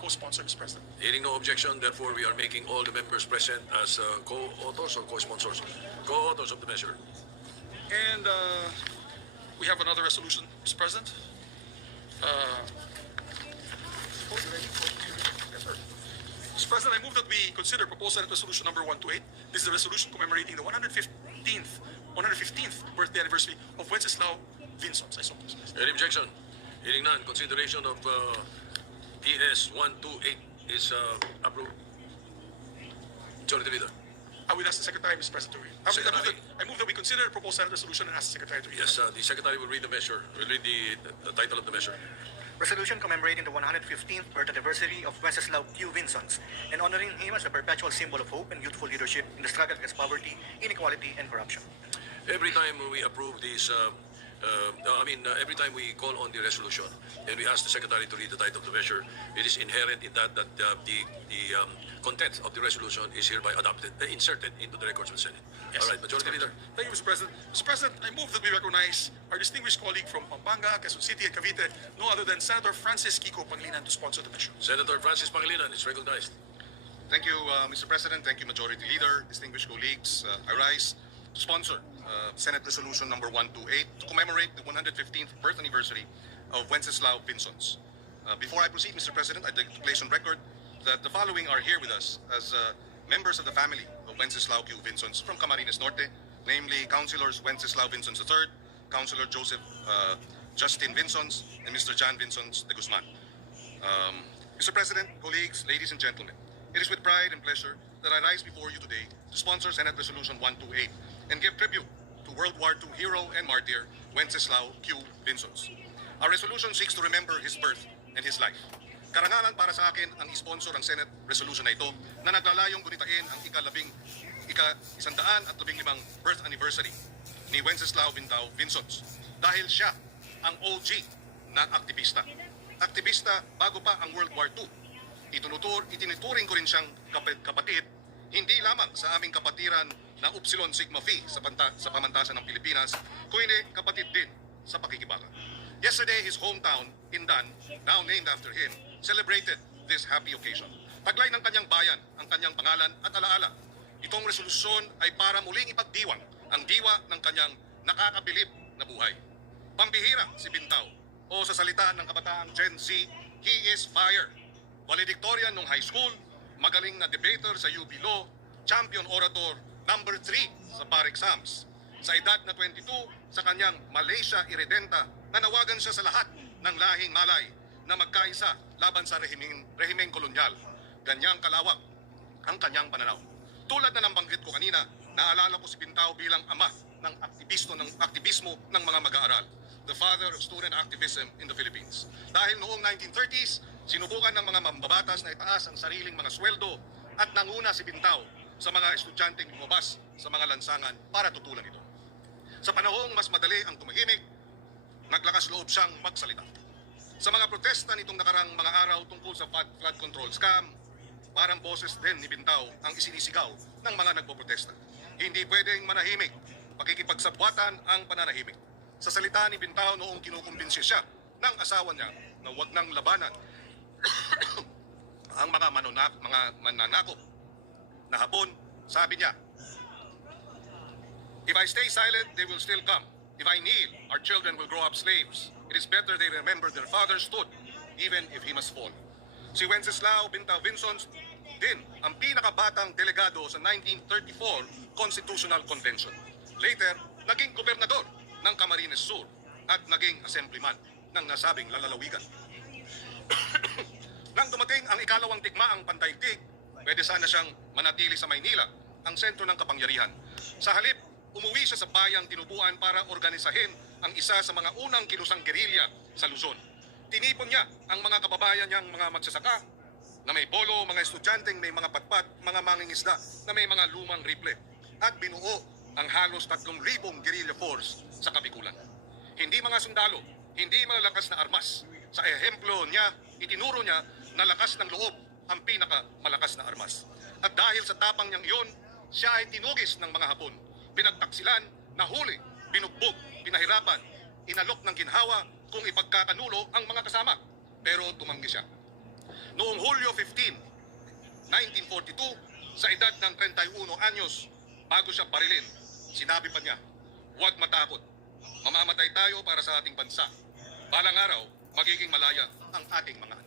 co-sponsor, Mr. President? Hearing no objection, therefore we are making all the members present as co-authors or co-sponsors. Co-authors of the measure. And we have another resolution, Mr. President. Yes, sir. Mr. President, I move that we consider proposed Senate Resolution number 128. This is a resolution commemorating the 115th birthday anniversary of Wenceslao Vinsons. I so move, Mr. President. Any objection? Hearing none, consideration of PS 128 is approved. Majority Leader. I would ask the Secretary, Mr. President, to read. I move that we consider the proposed Senate resolution and ask the Secretary to read. Yes, the Secretary will read the measure, will read the title of the measure. Resolution commemorating the 115th birth anniversary of Wenceslao Q. Vincents and honoring him as a perpetual symbol of hope and youthful leadership in the struggle against poverty, inequality, and corruption. Every time we approve this, every time we call on the resolution and we ask the Secretary to read the title of the measure, it is inherent in that the content of the resolution is hereby inserted into the records of the Senate. Yes. All right, Majority Leader. Thank you, Mr. President. Mr. President, I move that we recognize our distinguished colleague from Pampanga, Quezon City, and Cavite, no other than Senator Francis Kiko Pangilinan, to sponsor the measure. Senator Francis Pangilinan is recognized. Thank you, Mr. President. Thank you, Majority Leader, distinguished colleagues. I rise to sponsor Senate Resolution number 128 to commemorate the 115th birth anniversary of Wenceslao Vincents. Before I proceed, Mr. President, I'd like to place on record that the following are here with us as members of the family of Wenceslao Q. Vincents from Camarines Norte, namely Councilors Wenceslao Vincents III, Councilor Joseph Justin Vincents, and Mr. John Vincents de Guzman. Mr. President, colleagues, ladies and gentlemen, it is with pride and pleasure that I rise before you today to sponsor Senate Resolution 128 and give tribute to World War II hero and martyr Wenceslao Q. Vincents. Our resolution seeks to remember his birth and his life. Karangalan para sa akin ang sponsor ang Senate Resolution na ito na naglalayong gunitain ang ika-115 birth anniversary ni Wenceslao Vincents dahil siya ang OG na aktivista. Aktivista bago pa ang World War II. Itinuturing ko rin siyang kapatid, hindi lamang sa aming kapatiran na Upsilon Sigma Phi sa pamantasan ng Pilipinas, kundi kapatid din sa pakikibaka. Yesterday, his hometown, Indan, now named after him, celebrated this happy occasion. Taglay ng kanyang bayan ang kanyang pangalan at alaala. Itong resolusyon ay para muling ipagdiwang ang diwa ng kanyang nakakabilib na buhay. Pambihira si Bintao, o sa salita ng kabataang Gen Z, he is fire. Valedictorian nung high school, magaling na debater sa UP Law, champion orator, number 3 sa bar exams. Sa edad na 22, sa kanyang Malaysia Irredenta, nanawagan siya sa lahat ng lahing Malay na magkaisa laban sa rehimeng kolonyal. Ganyang kalawak ang kanyang pananaw. Tulad na nabanggit ko kanina, naalala ko si Bintao bilang ama ng aktivismo ng mga mag-aaral, the father of student activism in the Philippines. Dahil noong 1930s, sinubukan ng mga mambabatas na itaas ang sariling mga sweldo at nanguna si Bintao sa mga estudyanteng lumabas sa mga lansangan para tutulan ito. Sa panahong mas madali ang tumahimik, naglakas loob siyang magsalita. Sa mga protesta nitong nakarang mga araw tungkol sa flood control scam, parang boses din ni Bintao ang isinisigaw ng mga nagpoprotesta. Hindi pwedeng manahimik, pakikipagsabwatan ang pananahimik. Sa salita ni Bintao noong kinukumbinsi siya ng asawa niya na huwag nang labanan ang mga mananakop na hapon, sabi niya, "If I stay silent, they will still come. If I kneel, our children will grow up slaves. It is better they remember their father stood, even if he must fall." Si Wenceslao Bintao Vincents din ang pinakabatang delegado sa 1934 Constitutional Convention. Later, naging gobernador ng Camarines Sur at naging assemblyman ng nasabing lalawigan. Nang dumating ang ikalawang digmaang pandaigdig, pwede sana siyang manatili sa Maynila, ang sentro ng kapangyarihan. Sa halip, umuwi siya sa bayang tinubuan para organisahin ang isa sa mga unang kilusang gerilya sa Luzon. Tinipon niya ang mga kababayan niyang mga magsasaka na may polo, mga estudyanteng may mga patpat, mga mangingisda na may mga lumang rifle, at binuo ang halos 3,000 guerrilla force sa Kabikulan. Hindi mga sundalo, hindi malalakas na armas. Sa ehemplo niya, itinuro niya na lakas ng loob ang pinakamalakas na armas. At dahil sa tapang niyang iyon, siya ay tinugis ng mga Hapon. Pinagtaksilan, nahuli, binugbog, pinahirapan, inalok ng ginhawa kung ipagkakanulo ang mga kasama. Pero tumanggi siya. Noong Hulyo 15, 1942, sa edad ng 31 anyos, bago siya barilin, sinabi pa niya, "Huwag matakot. Mamamatay tayo para sa ating bansa. Balang araw, magiging malaya ang ating mga anak."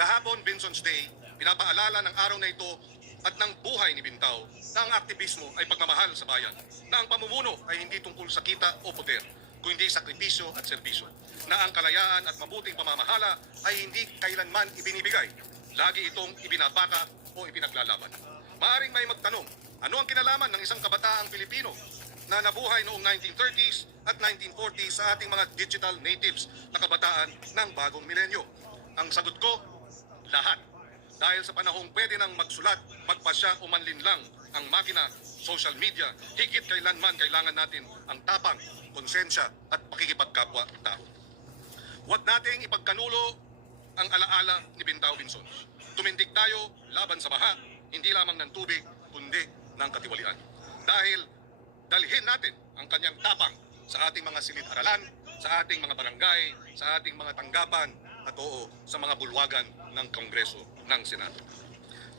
Kahapon, Vincent's Day, pinapaalala ng araw na ito at ng buhay ni Bintao na ang aktivismo ay pagmamahal sa bayan, na ang pamumuno ay hindi tungkol sa kita o poder, kundi sakripisyo at serbisyo, na ang kalayaan at mabuting pamamahala ay hindi kailanman ibinibigay, lagi itong ibinabaka o ipinaglalaban. Maaring may magtanong, Ano ang kinalaman ng isang kabataang Pilipino na nabuhay noong 1930s at 1940s sa ating mga digital natives na kabataan ng bagong milenyo? Ang sagot ko, lahat. Dahil sa panahong pwede nang magsulat, magpasya o manlinlang ang makina, social media, higit kailanman kailangan natin ang tapang, konsensya at pakikipagkapwa-tao. Huwag nating ipagkanulo ang alaala ni Bintao Vinsons. Tumindig tayo laban sa baha, hindi lamang ng tubig, kundi ng katiwalian. Dahil dalhin natin ang kanyang tapang sa ating mga silid-aralan, sa ating mga barangay, sa ating mga tanggapan, at oo, sa mga bulwagan ng Kongreso ng Senado.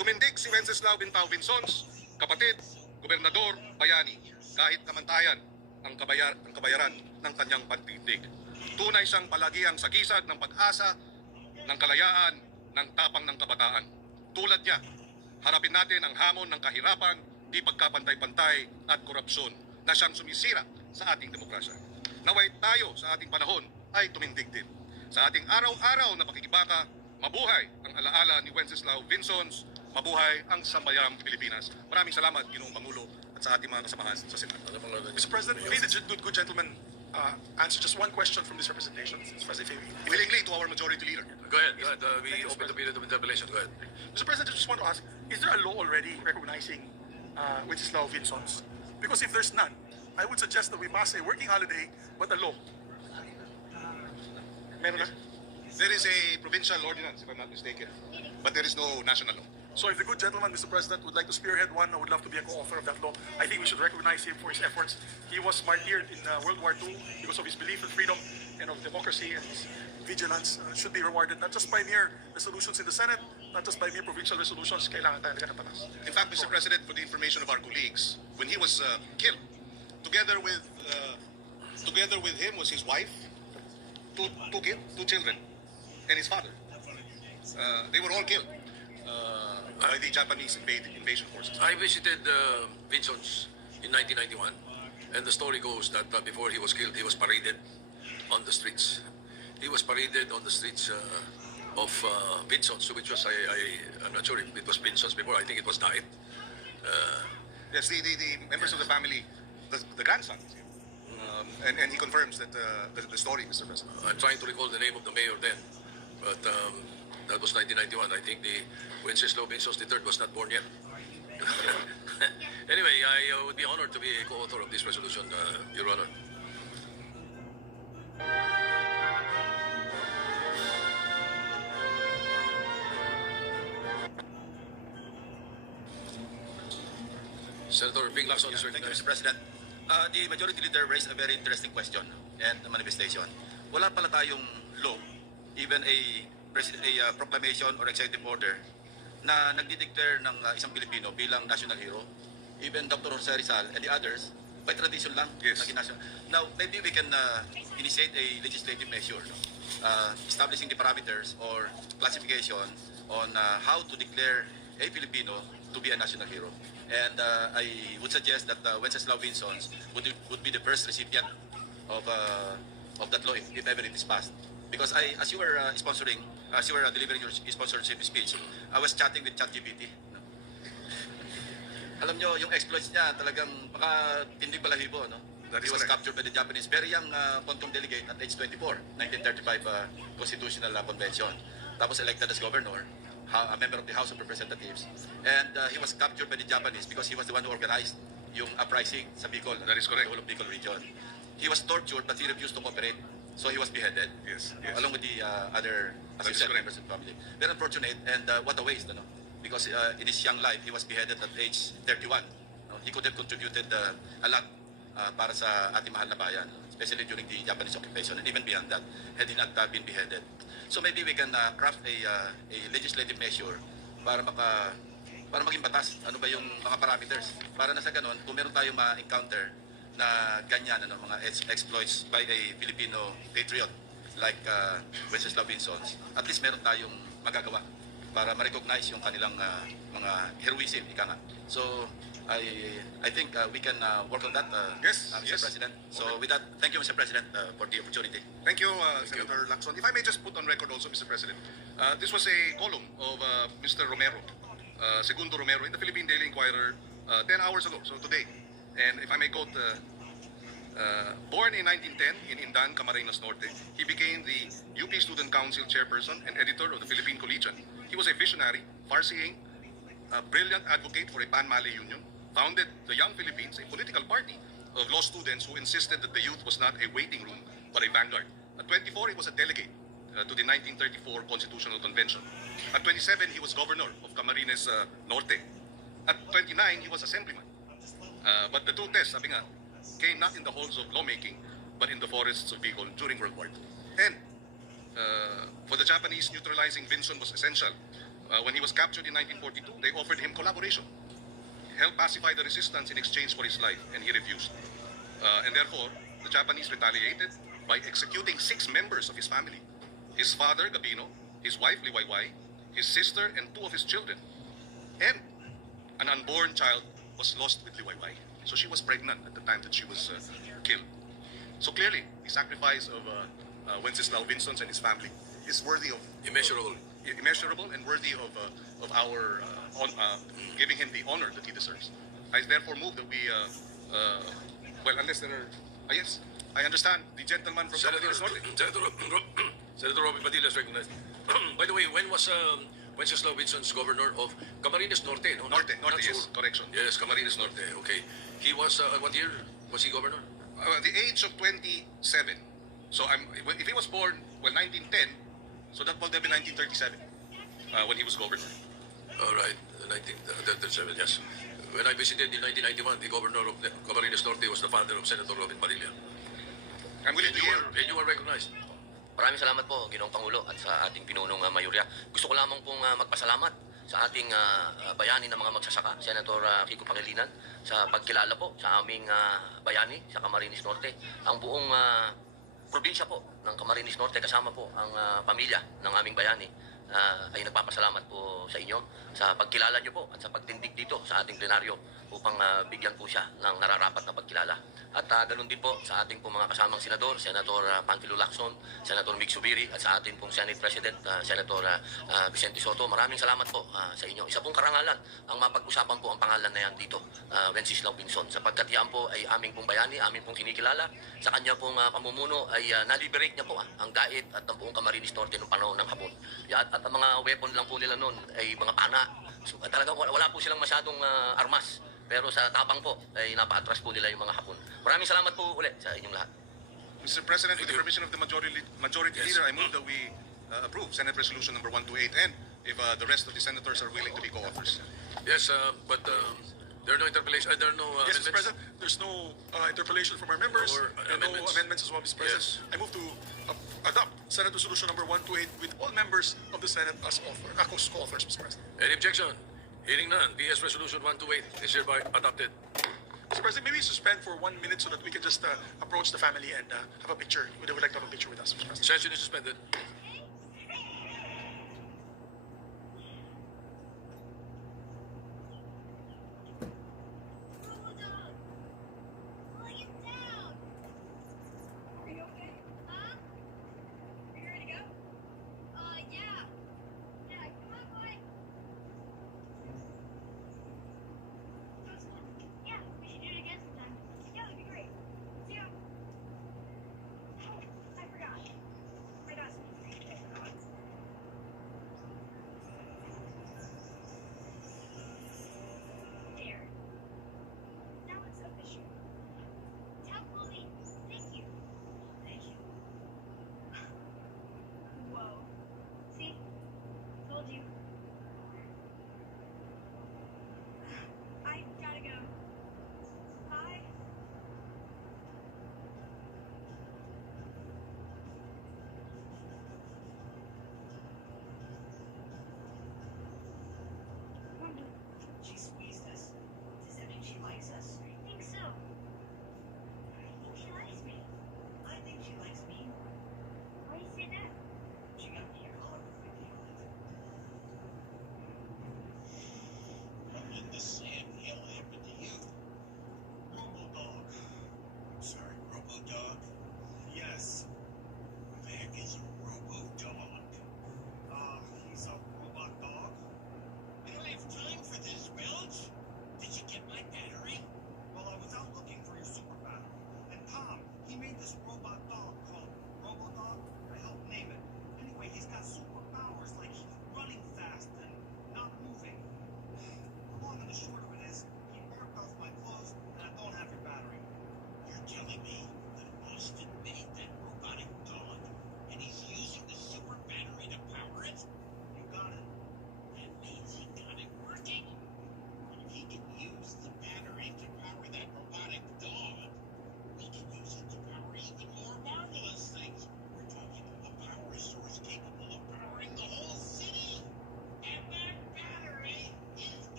Tumindig si Wenceslao Bintao Vinsons, kapatid, gobernador, bayani, kahit kamantayan ang kabayaran ng kanyang pagtindig. Tunay siyang palagiang sagisag ng pag-asa, ng kalayaan, ng tapang ng kabataan. Tulad niya, harapin natin ang hamon ng kahirapan, di pagkapantay-pantay at korupsyon na siyang sumisira sa ating demokrasya. Naway tayo sa ating panahon ay tumindig din. Sa ating araw-araw na pakikibaka, mabuhay ang alaala ni Wenceslao Vinsons, mabuhay ang sambayang Pilipinas. Maraming salamat, Ginoong Pangulo, at sa ating mga kasamahan sa Senado. Mr. President, may the good gentleman answer just one question from this representation? Willingly to our majority leader. Go ahead. We open the period of interpellation. Go ahead. Mr. President, I just want to ask, is there a law already recognizing Wenceslao Vinsons? Because if there's none, I would suggest that we pass a working holiday, but a law. Meron na? There is a provincial ordinance, if I'm not mistaken, but there is no national law. So if the good gentleman, Mr. President, would like to spearhead one, I would love to be a co-author of that law. I think we should recognize him for his efforts. He was martyred in World War II because of his belief in freedom and of democracy, and his vigilance should be rewarded not just by mere resolutions in the Senate, not just by mere provincial resolutions. Kailangan tayo ng batas. In fact, Mr. President, for the information of our colleagues, when he was killed, together with him was his wife, two children, and his father. They were all killed by the Japanese invasion forces. I visited Vinsons in 1991, and the story goes that before he was killed, he was paraded on the streets. He was paraded on the streets of Vinsons, which was, I'm not sure if it was Vinsons before, I think it was Diet. Yes, the members of the family, the grandson, and he confirms that the story, Mr. President. I'm trying to recall the name of the mayor then, but that was 1991. I think the Wenceslao Vinsons III was not born yet. Anyway, I would be honored to be a co-author of this resolution, Your Honor. Senator Big Lacson, sir. Thank you, Mr. President. The Majority Leader raised a very interesting question and a manifestation. Wala pala tayong law, even a proclamation or executive order na nagdi-declare ng isang Pilipino bilang national hero. Even Dr. Jose Rizal and the others, by tradition lang, Yes. naging national. Now, maybe we can initiate a legislative measure, establishing the parameters or classification on how to declare a Filipino to be a national hero. And I would suggest that Wenceslao Vinsons would be the first recipient of that law if ever it is passed. Because as you were sponsoring, as you were delivering your sponsorship speech, I was chatting with ChatGPT. Alam nyo, yung exploits niya talagang tindig balahibo, no? That He is was correct. captured by the Japanese, very young Quantum delegate at age 24, 1935 Constitutional Convention. Tapos elected as governor, a member of the House of Representatives. And he was captured by the Japanese because he was the one who organized yung uprising sa Bicol. That is correct. The whole of Bicol region. He was tortured but he refused to cooperate. So he was beheaded. Yes. Along with the other That is associate correct. members of the family. Very unfortunate, and what a waste, no? Because in his young life, he was beheaded at age 31. No? He could have contributed a lot para sa ating mahal na bayan, especially during the Japanese occupation, and even beyond that, had he not been beheaded. So maybe we can craft a legislative measure para maging batas. Ano ba yung mga parameters? Para na sa ganon, kung meron tayong ma-encounter na ganyan, mga exploits by a Filipino patriot like Wenceslao Vinsons, at least meron tayong magagawa para ma-recognize yung kanilang mga heroism, ika nga. So, I think we can work on that, Yes, Mr. yes. President. So with that, thank you, Mr. President, for the opportunity. Thank you, Senator Lacson. If I may just put on record also, Mr. President, this was a column of Mr. Romero, Segundo Romero, in the Philippine Daily Inquirer 10 hours ago, so today. And if I may quote, born in 1910 in Indan, Camarines Norte, he became the UP Student Council chairperson and editor of the Philippine Collegian. He was a visionary, far-seeing, a brilliant advocate for a pan-Malay union, founded the Young Philippines, a political party of law students who insisted that the youth was not a waiting room, but a vanguard. At 24, he was a delegate to the 1934 Constitutional Convention. At 27, he was governor of Camarines Norte. At 29, he was assemblyman. But the true test, sabi nga, came not in the halls of lawmaking, but in the forests of Bicol during World War II. And for the Japanese, neutralizing Vinson was essential. When he was captured in 1942, they offered him collaboration, help pacify the resistance in exchange for his life, and he refused. And therefore, the Japanese retaliated by executing 6 members of his family. His father, Gabino, his wife, Liwayway, his sister, and 2 of his children. And an unborn child was lost with Liwayway. So she was pregnant at the time that she was killed. So clearly, the sacrifice of Wenceslao Vincent and his family is worthy of immeasurable and worthy of our giving him the honor that he deserves. I therefore move that we, well, unless there are, yes, I understand the gentleman from Camarines Norte. Senator Robin Padilla is recognized. By the way, when was Wenceslao Vincent's governor of Camarines Norte? No? Norte, Not yes, Sur. correction. Yes, Camarines Norte. Okay. He was, what year was he governor? The age of 27. So if he was born, well, 1910, so that would have been 1937 when he was governor. All right, 1937, yes. When I visited in 1991, the governor of Camarines Norte was the father of Senator Robin Padilla. I'm willing to hear. And you were recognized. Maraming salamat po, Ginoong Pangulo, at sa ating pinunong mayorya. Gusto ko lamang pong magpasalamat sa ating bayani ng mga magsasaka, Senator Kiko Pangilinan, sa pagkilala po sa aming bayani sa Camarines Norte. Ang buong probinsya po ng Camarines Norte, kasama po ang pamilya ng aming bayani, ay nagpapasalamat po sa inyo sa pagkilala nyo po at sa pagtindig dito sa ating plenaryo upang bigyan po siya ng nararapat na pagkilala. At ganun din po sa ating pong mga kasamang senador, Senator Panfilo Lacson, Senator Mick Subiri, at sa ating pong Senate President, Senator Vicente Soto. Maraming salamat po sa inyo. Isa pong karangalan ang mapag-usapan po ang pangalan na yan dito, Wenceslao Vincent, sapagkat yan po ay aming pong bayani, aming pong kinikilala. Sa kanya pong pamumuno ay na-liberate niya po ang Gait at ang buong Camarines Norte noong panahon ng Hapon. At ang mga weapon lang po nila noon ay mga pana. So, talagang wala po silang masyadong armas. Pero sa tapang po, ay napa-atras po nila yung mga Hapon. Maraming salamat po ulit sa inyong lahat. Mr. President, with the permission of the majority leader, I move that we approve Senate Resolution number 128, and if the rest of the senators are willing to be co-authors. Yes, but there are no interpellation. There are no Yes, Mr. amendments. President, there's no interpellation from our members Or and no amendments. amendments as well, Mr. President. Yes. I move to adopt Senate Resolution number 128 with all members of the Senate as co-authors, Mr. President. Any objection? Hearing none, PS Resolution 128 is hereby adopted. Mr. President, maybe suspend for 1 minute so that we can just approach the family and have a picture. We would like to have a picture with us, Mr. President. Session is suspended.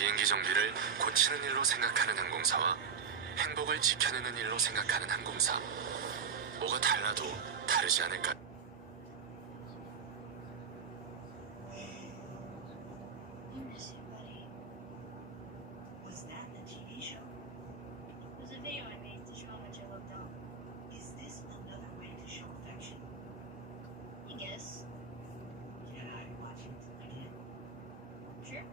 비행기 정비를 고치는 일로 생각하는 항공사와 행복을 지켜내는 일로 생각하는 항공사. 뭐가 달라도 다르지 않을까? Was that the TV show? It was a video I made to show how much I loved Dom. Is this another way to show affection? I guess. Can I watch it again? Sure.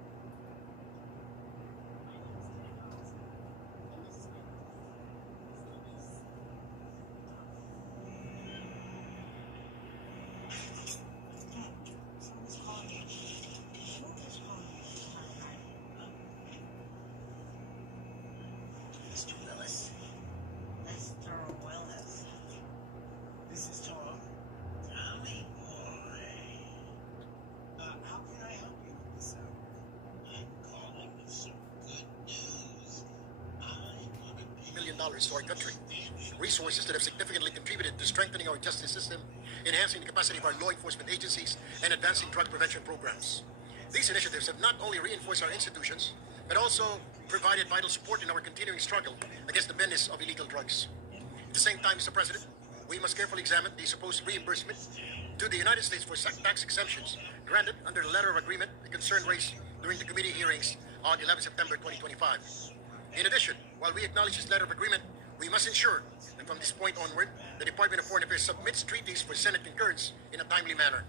Someone's calling me. Who is calling me? Mr. Willis. Mr. Willis. This is Tom. Tommy boy. How can I help you with this hour? I'm calling with some good news. $1 million to our country. Resources that have significantly contributed to strengthening our justice system, enhancing the capacity of our law enforcement agencies, and advancing drug prevention programs. These initiatives have not only reinforced our institutions, but also provided vital support in our continuing struggle against the menace of illegal drugs. At the same time, Mr. President, we must carefully examine the supposed reimbursement to the United States for tax exemptions granted under the letter of agreement, a concern raised during the committee hearings on 11 September 2025. In addition, while we acknowledge this letter of agreement, we must ensure that from this point onward, the Department of Foreign Affairs submits treaties for Senate concurrence in a timely manner.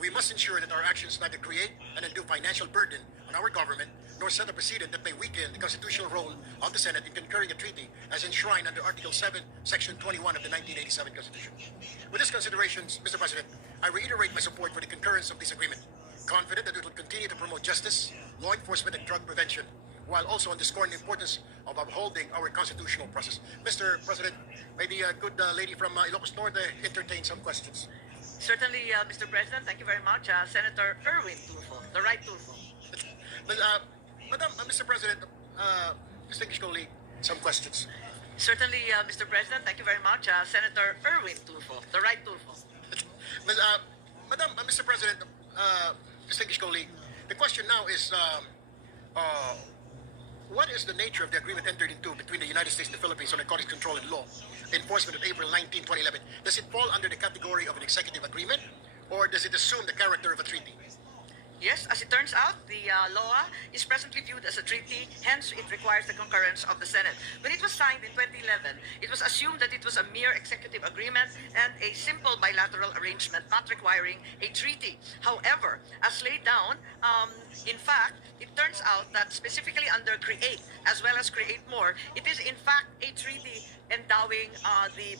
We must ensure that our actions neither create an undue financial burden on our government nor set a precedent that may weaken the constitutional role of the Senate in concurring a treaty as enshrined under Article 7, Section 21 of the 1987 Constitution. With these considerations, Mr. President, I reiterate my support for the concurrence of this agreement, confident that it will continue to promote justice, law enforcement, and drug prevention, while also underscoring the importance of upholding our constitutional process. Mr. President, may the good lady from Ilocos Norte entertain some questions. Certainly, Mr. President, thank you very much. Senator Erwin Tulfo, the right Tulfo. Madam, Mr. President, distinguished colleague, some questions. Certainly, Mr. President, thank you very much. Senator Erwin Tulfo, the right Tulfo. Madam, Mr. President, distinguished colleague, the question now is, what is the nature of the agreement entered into between the United States and the Philippines on narcotics control and law enforcement on April 19, 2011? Does it fall under the category of an executive agreement, or does it assume the character of a treaty? Yes, as it turns out, the law is presently viewed as a treaty, hence it requires the concurrence of the Senate. When it was signed in 2011, it was assumed that it was a mere executive agreement and a simple bilateral arrangement not requiring a treaty. However, as laid down, in fact, it turns out that specifically under CREATE, as well as CREATE More, it is in fact a treaty endowing the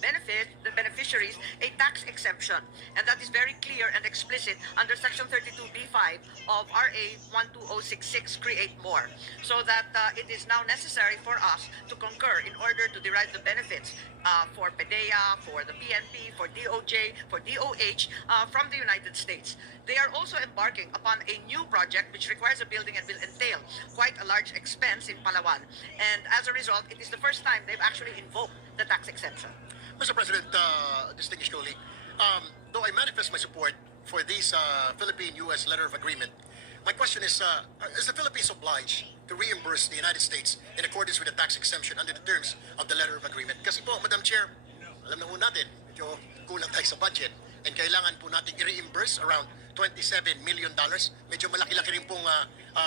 beneficiaries, a tax exemption. And that is very clear and explicit under Section 32B5 of RA 12066, Create More. So that it is now necessary for us to concur in order to derive the benefits for PDEA, for the PNP, for DOJ, for DOH from the United States. They are also embarking upon a new project which requires a building and will entail quite a large expense in Palawan. And as a result, it is the first time they've actually invoked the tax exemption. Mr. President, distinguished colleague, though I manifest my support for this Philippine-U.S. letter of agreement, my question is the Philippines obliged to reimburse the United States in accordance with the tax exemption under the terms of the letter of agreement? Kasi po, Madam Chair, alam na po natin, medyo kulang tayo sa budget and kailangan po natin i-reimburse around $27 million. Medyo malaki-laki rin pong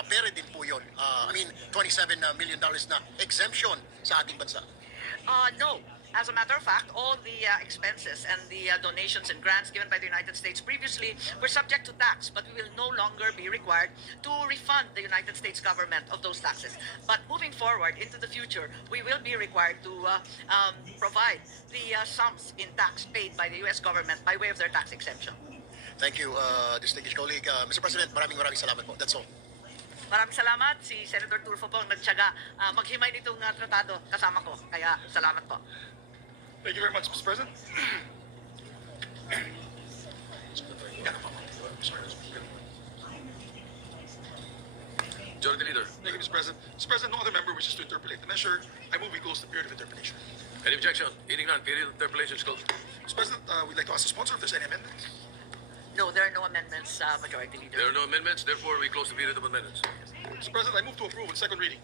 pera din po yun. I mean, $27 million na exemption sa ating bansa. No. As a matter of fact, all the expenses and the donations and grants given by the United States previously were subject to tax, but we will no longer be required to refund the United States government of those taxes. But moving forward into the future, we will be required to provide the sums in tax paid by the U.S. government by way of their tax exemption. Thank you, distinguished colleague. Mr. President, maraming salamat po. That's all. Maraming salamat. Si Senator Tulfo po ang nagtiyaga maghimay nitong tratado kasama ko. Kaya salamat po. Thank you very much, Mr. President. Majority Leader. Thank you, Mr. President. Mr. President, no other member wishes to interpolate the measure. I move we close the period of interpolation. Any objection? Hearing none, period of interpolation is closed. Mr. President, we'd like to ask the sponsor if there's any amendments. No, there are no amendments, Majority Leader. There are no amendments, therefore we close the period of amendments. Mr. President, I move to approve on second reading.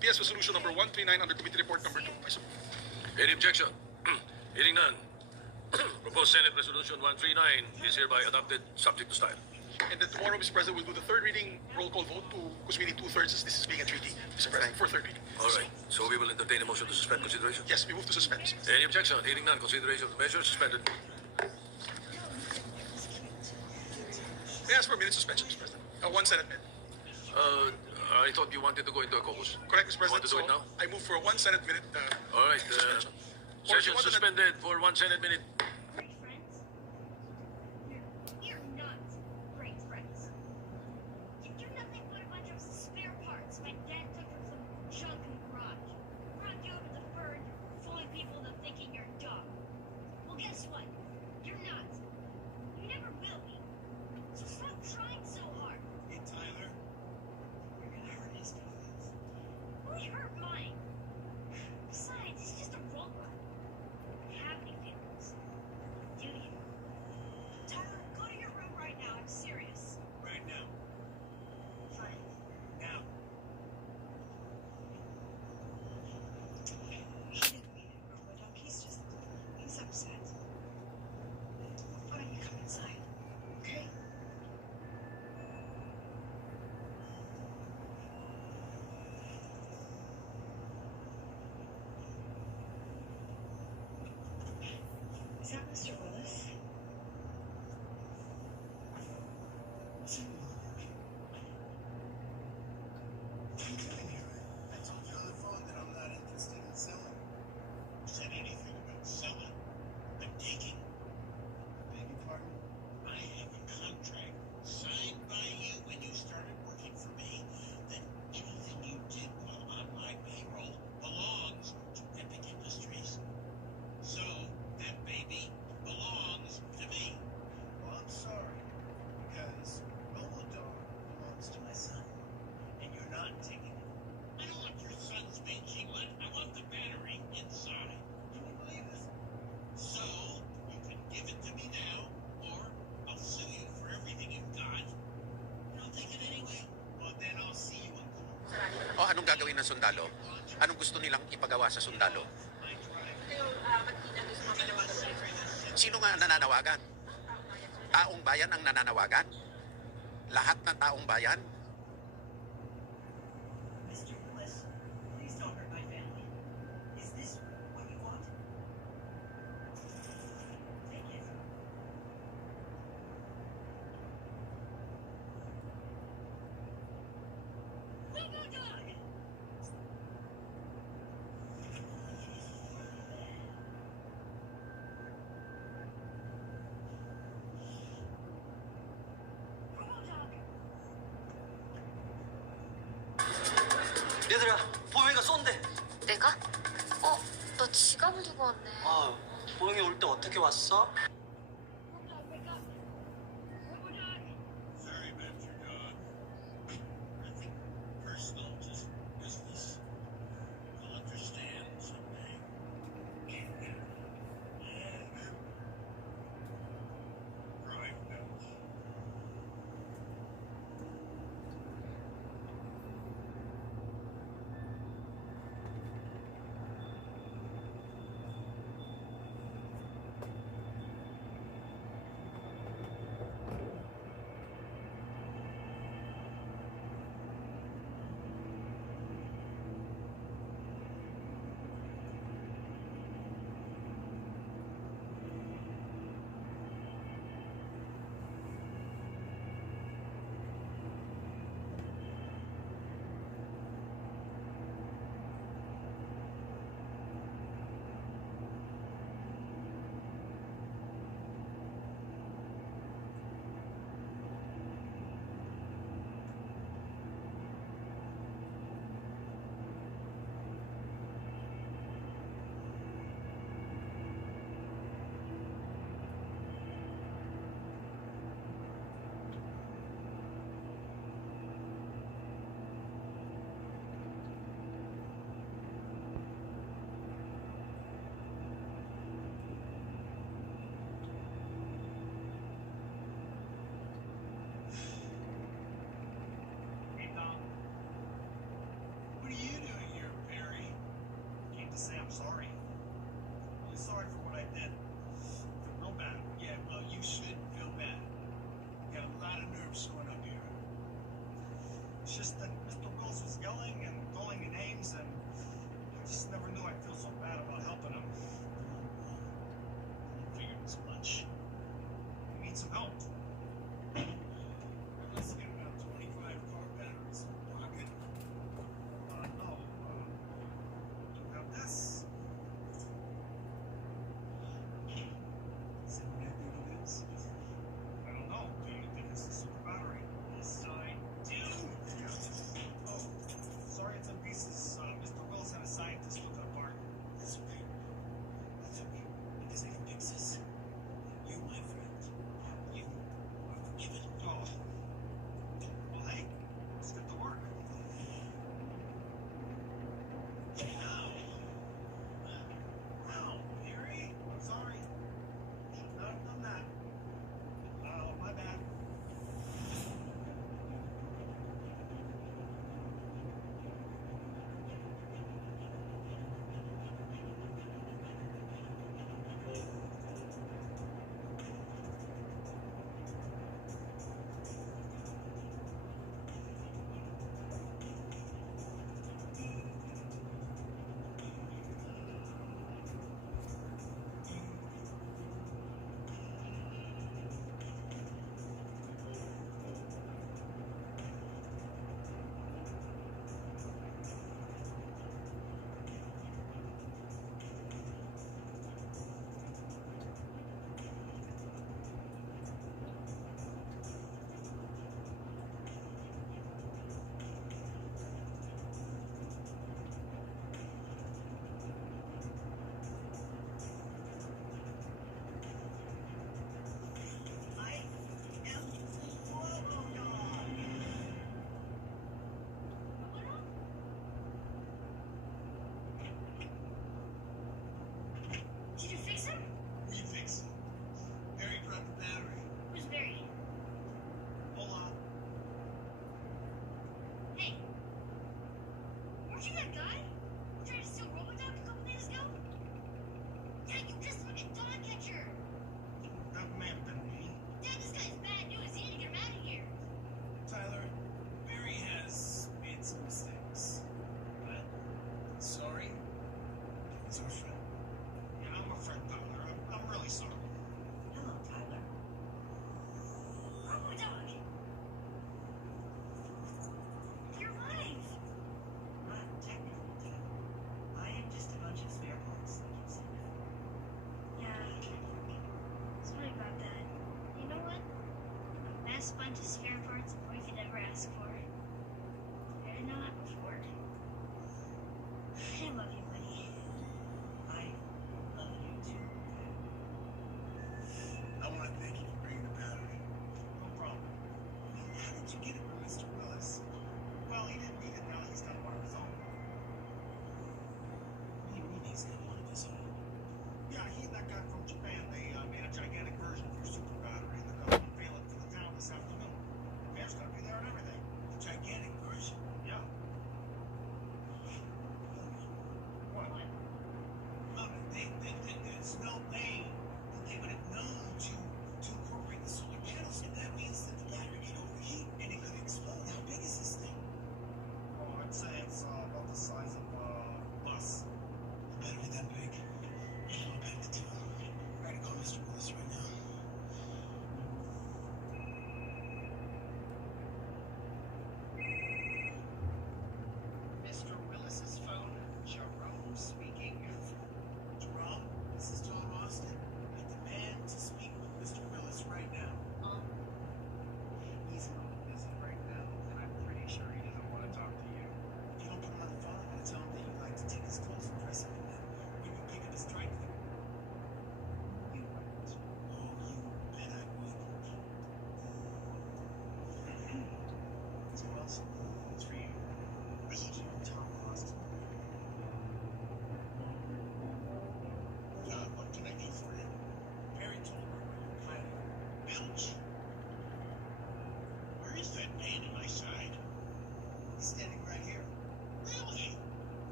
PS Resolution number 139 under Committee Report number 2. Any objection? Hearing none. Proposed Senate Resolution 139 is hereby adopted, subject to style. And then tomorrow, Mr. President, we'll do the third reading roll call vote because we need 2/3 as this is being a treaty, Mr. President, for third reading. All right. So we will entertain a motion to suspend consideration. Yes, we move to suspend. Any objection? Hearing none. Consideration of the measure suspended. May I ask for a minute suspension, Mr. President? One Senate minute. I thought you wanted to go into a caucus. Correct, Mr. You want President. to do it now? I move for a 1 Senate minute. All right. Suspension. Session suspended for 1 Senate minute. Great friends? You're not great friends. You're nothing but a bunch of spare parts my dad took from some junk in the garage. Brought you over the bird, fooling people into thinking you're dumb. Well, guess what? You're not. You never will be. So stop trying so hard. Hey, Tyler. You're gonna hurt his feelings. Really hurt mine. Besides, he's just a robot. Have any feelings? Do you? Tyler, go to your room right now. I'm serious. Right now. Fine. Now. He didn't mean it, Roboduck. He's upset. Why don't you come inside? Okay? Is that Mr. Willis? What are you doing here? I told you on the phone that I'm not interested in selling. Who said anything about selling? I'm taking. Beg your pardon? I have a contract signed by you when you started working for me that anything you did while on my payroll belongs to Epic Industries. So, that baby belongs to me. Well, I'm sorry, because Robodog belongs to my son, and you're not taking it. I don't want your son's main chinglet. I want the battery inside. Can you believe this? So, you can give it to me now, or I'll sue you for everything you've got. You don't take it anyway? Well, then I'll see you in court. O anong gagawin ng sundalo? Anong gusto nilang ipagawa sa sundalo? Sino nga ang nananawagan? Taong bayan ang nananawagan? Lahat ng taong bayan? Mr. Willis, please don't hurt my family. Is this what you want? Take it. Robodog! Robodog! 얘들아, 보영이가 쏜대. 내가? 너 지갑을 두고 왔네. 아, 보영이 올 때 어떻게 왔어? Robodog, wake up! Robodog! Sorry about your dog. Nothing personal, just business. You'll understand someday. Drive notes. wanted to say I'm sorry. Really sorry for what I did. Feel real bad. Yeah, well, you should feel bad. You got a lot of nerve showing up here. It's just that Mr. Wills was yelling and calling me names, and I just never knew I'd feel so bad about helping him. I figured as much. He needs some help. Let's get about 25 car batteries in the pocket. No. You have this. Is it what I think it is? I don't know. Do you think it's a super battery? Yes, I do. Oh, sorry it's in pieces. Mr. Wills had a scientist look it apart. That's okay. That's okay. Because I can fix this. You, my friend. You are forgiven. Oh. Well, hey, let's get to work. Ow. Ow, Mary. I'm sorry. Should not have done that. Oh, my bad. I am Did you fix him? We fix it. Mary brought the battery. Who's Barry? Hold on. Hey. Weren't you that guy who tried to steal Roboduck a couple days ago? Yeah, you just look at Dog Catcher. That may have been me. Dad, this guy's bad news. You need to get him out of here. Tyler, Mary has made some mistakes. But sorry. It's our friend. Yeah, I'm a friend, Tyler. I'm really sorry. Hello, Tyler. Roboduck. You're alive. Not technically, Tyler. I am just a bunch of spare parts, like you said before. Yeah. Sorry about that. You know what? The best bunch of spare parts a boy could ever ask for. I didn't know that before. I love you, buddy. I love you too. I want to thank you for bringing the battery. No problem. How did you get it from Mr. Willis? Well, he didn't need it now. He's got one of his own. What do you mean he's got one of his own? Yeah, he and that guy from Japan, they made a gigantic version of your super battery. They're going to unveil it for the town this afternoon.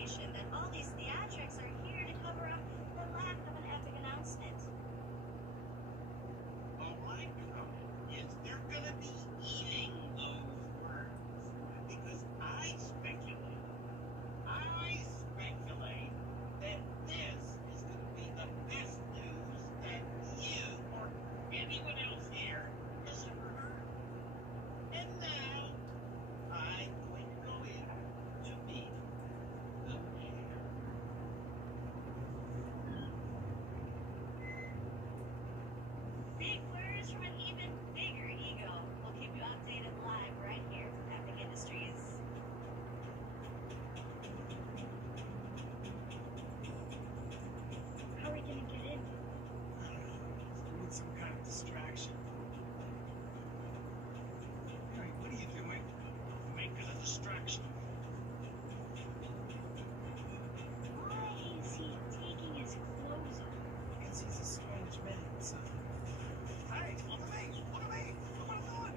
realization that all these theatrics are here to cover up the lack of an epic announcement. Well, my comment is they're gonna be eating those words. Because I speculate that this is gonna be the best news that you or anyone else here has ever heard. And now, I'm going to go in to meet the mayor. Big words from an even bigger ego. We'll keep you updated live right here from Epic Industries. How are we gonna get in? I don't know. We need some kind of distraction. Harry, what are you doing? Making a distraction. Why is he taking his clothes off? Because he's a strange man, son. Hey, follow me! Follow me! Come on!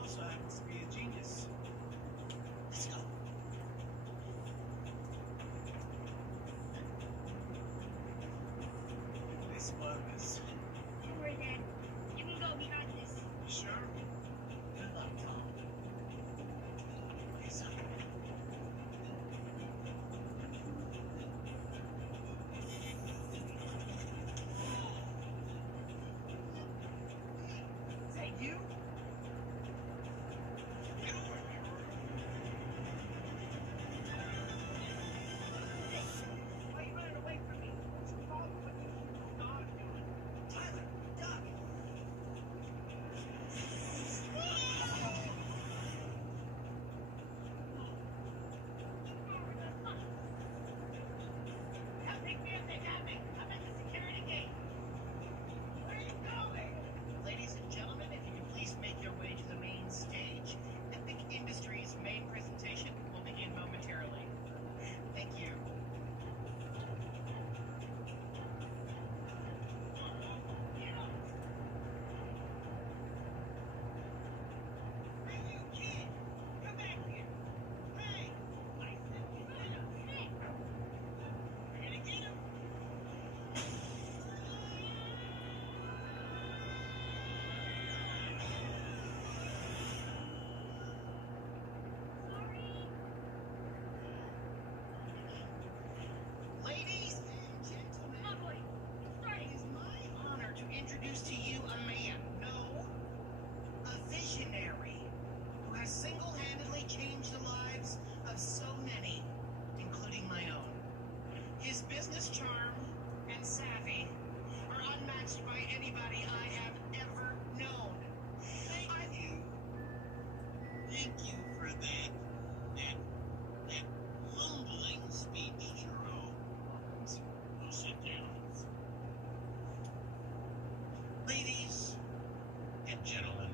Also happens to be a genius. Let's go. This was. Don't worry, Dad. You can go behind this. Sure. Good luck, Tom. Hey, son. Is that you? Get over here. Hey, why are you running away from me? What's your problem? What are you not doing? Tyler, duck. Help me, man, they got me. I'm at the security gate. Where are you going? Ladies and gentlemen, if you can please make your way to the main stage, Epic Industries' main presentation will begin momentarily. Thank you. Hey, you kid! Come back here! Hey! I said you hey! You're gonna get him! Ladies and gentlemen, Oh boy, it is my honor to introduce to you a man, no, a visionary, who has single-handedly changed the lives of so many, including my own. His business charm and savvy are unmatched by anybody I have ever known. Thank you. Thank you for that humbling speech, Jerome. We'll sit down. Ladies and gentlemen,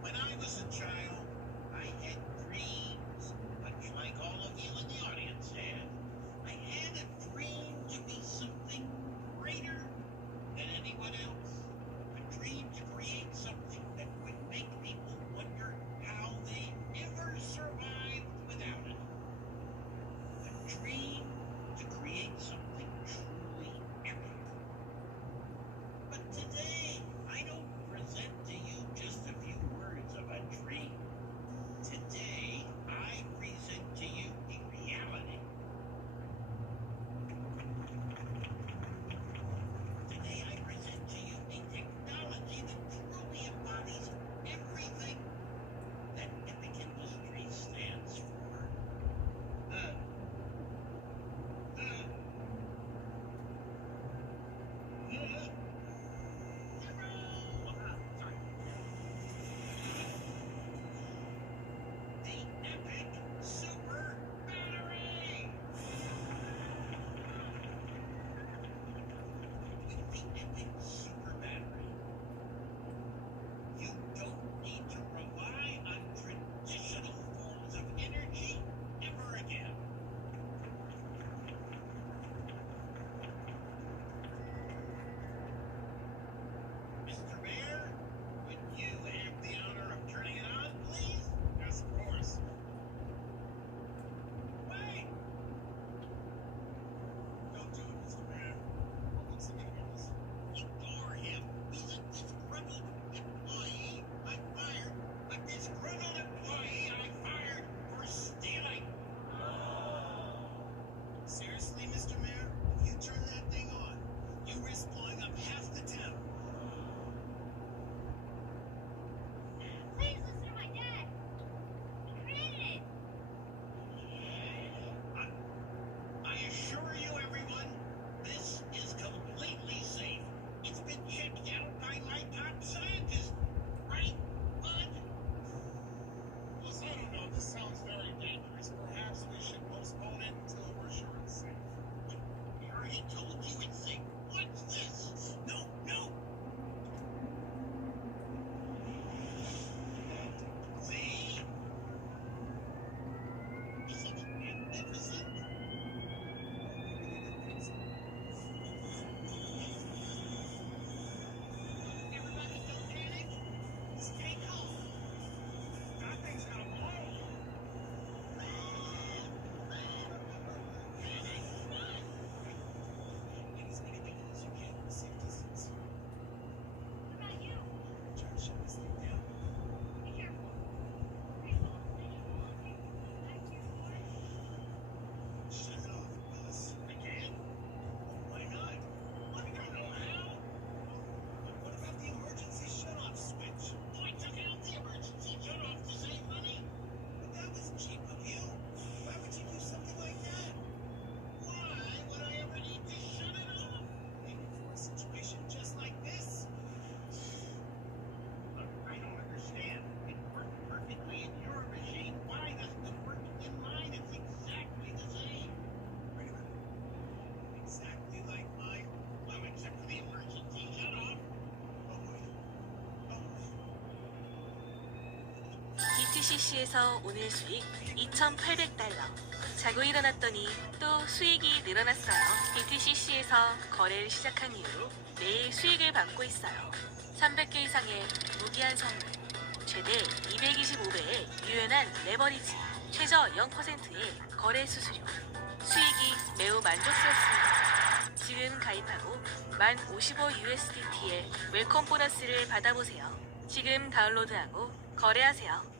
when I was a child, I had dreams, much like all of you in the audience had. I had a dream to be something greater than anyone else. A dream to create something that would make people wonder how they ever survived without it. A dream to create something truly epic. But today, I don't present to you just a few words of a dream. Today, I present to you the reality. Today, I present to you a technology that truly embodies everything that Epic Industries stands for. The Epic Super Battery! With the Epic Super Battery, you don't need to rely on traditional forms of energy ever again. Mr. Mayor, would you have the honor of turning it on, please? already told you it's safe. Watch this. No, no. See? Is it magnificent? Everybody don't panic. Stay calm. That thing's gonna blow. As independent as you can from a safe distance. What about you? Try to shut this thing down. Be careful. Shut it off, Willis. I can. Why not? I don't know how. What about the emergency shut-off switch? I took out the emergency shut-off to save money. But that was cheap of you. Why would you do something like that? Why would I ever need to shut it off? Maybe for a situation just like this. Look, I don't understand. It worked perfectly in your machine. Why doesn't it work in mine? It's exactly the same. Wait a minute. Exactly like mine? Well, except for the emergency shut-off. Oh, wait. Oh, BTCC에서 오늘 수익 2,800달러. 자고 일어났더니 또 수익이 늘어났어요. BTCC에서 거래를 시작한 이후로 매일 수익을 받고 있어요. 300개 이상의 무기한 선물, 최대 225배의 유연한 레버리지, 최저 0%의 거래 수수료. 수익이 매우 만족스럽습니다. 지금 가입하고 만 55USDT의 웰컴 보너스를 받아보세요. 지금 다운로드하고 거래하세요.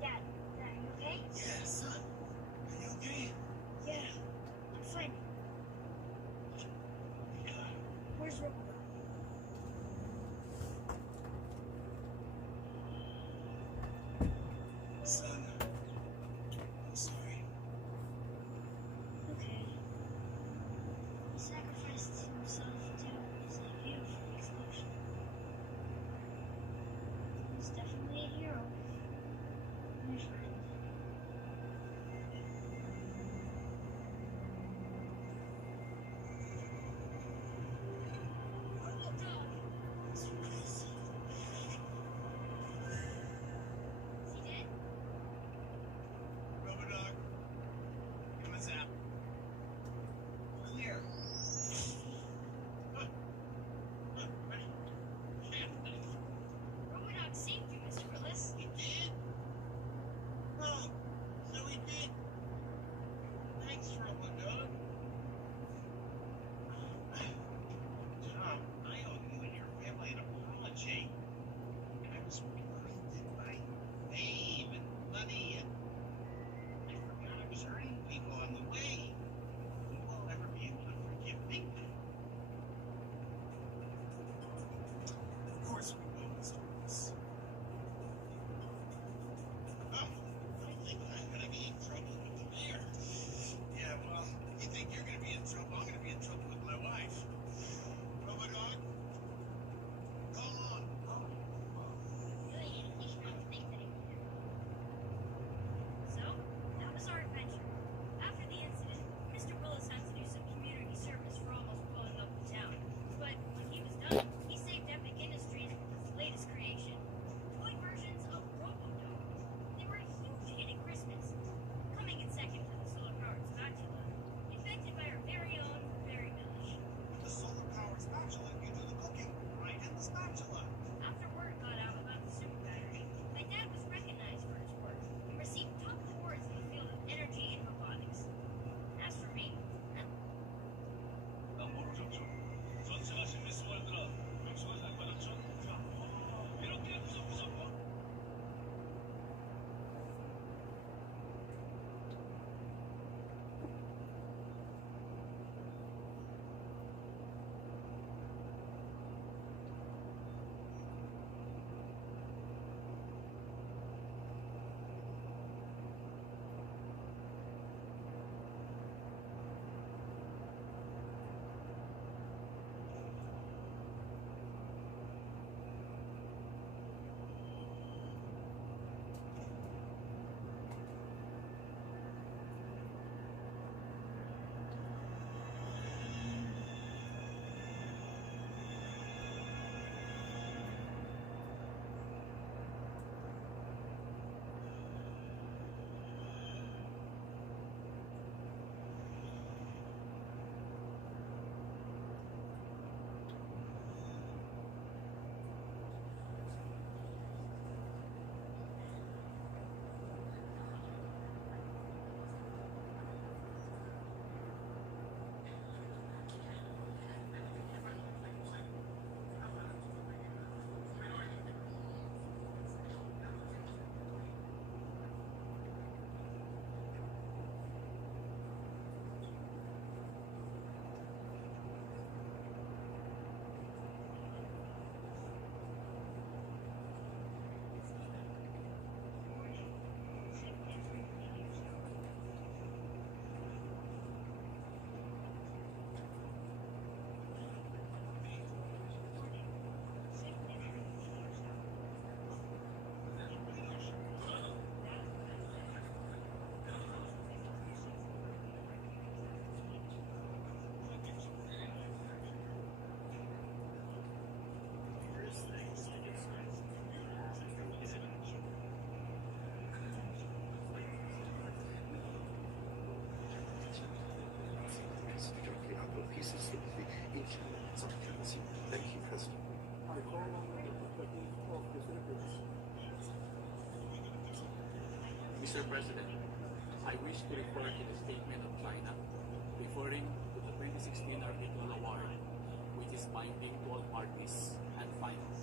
Dad, are you okay? yeah, son. Are you okay? Yeah, I'm fine. Where's Robo? Son, I'm sorry. Okay. He sacrificed himself to save you from the explosion. He's definitely a hero. My friend. pieces of the ancient South China Sea. Thank you, President. I call on the representative of the Philippines. Mr. President, I wish to refer to the statement of China referring to the 2016 Arbitral Award, which is binding to all parties and final.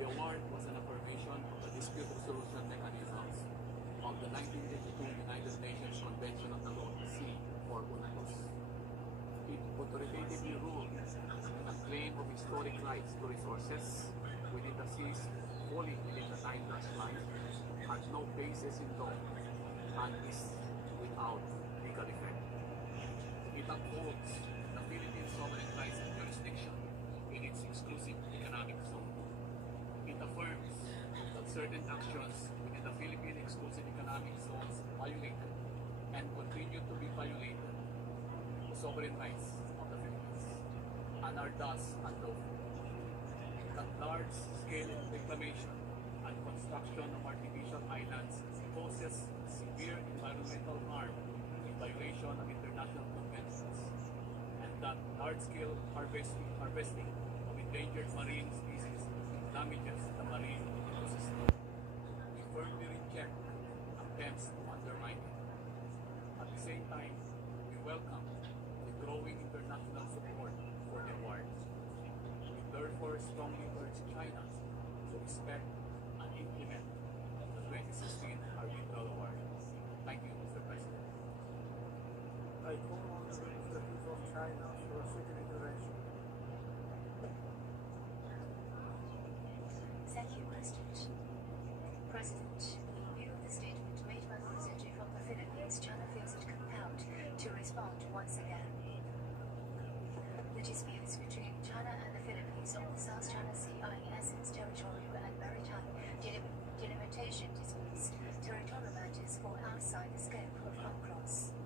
The award was an affirmation of the dispute resolution mechanisms of the 1982 United Nations Convention on the Law of the Sea, or UNCLOS. It authoritatively ruled that a claim of historic rights to resources within the seas falling within the 9-dash line had no basis in law and is without legal effect. It upholds the Philippines' sovereign rights and jurisdiction in its exclusive economic zone. It affirms that certain actions within the Philippine exclusive economic zones violated and continue to be violated the sovereign rights of the Philippines and are thus unlawful. That large-scale reclamation and construction of artificial islands poses severe environmental harm in violation of international conventions, and that large-scale harvesting of endangered marine species damages the marine ecosystem. We firmly reject attempts to undermine it. At the same time, we welcome the growing international support for the award. We therefore strongly urge China to respect and implement the 2016 Arbitral Award. Thank you, Mr. President. I call on the representative of China for a second intervention. Thank you, President. President, in view of the statement made by the representative of the Philippines, China feels it compelled to respond once again. The disputes between China and the Philippines on the South China Sea are in essence territorial and maritime delimitation disputes. Territorial matters fall outside the scope of UNCLOS.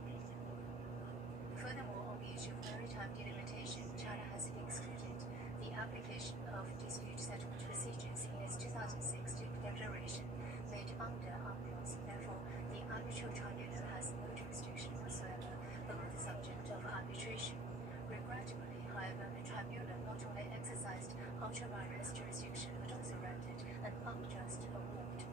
Furthermore, on the issue of maritime delimitation, China has excluded the application of dispute settlement procedures in its 2006 declaration made under UNCLOS. Therefore, the arbitral tribunal has no jurisdiction whatsoever over the subject of arbitration. Regrettably, however, the tribunal not only exercised ultra-virus jurisdiction but also rendered an unjust award.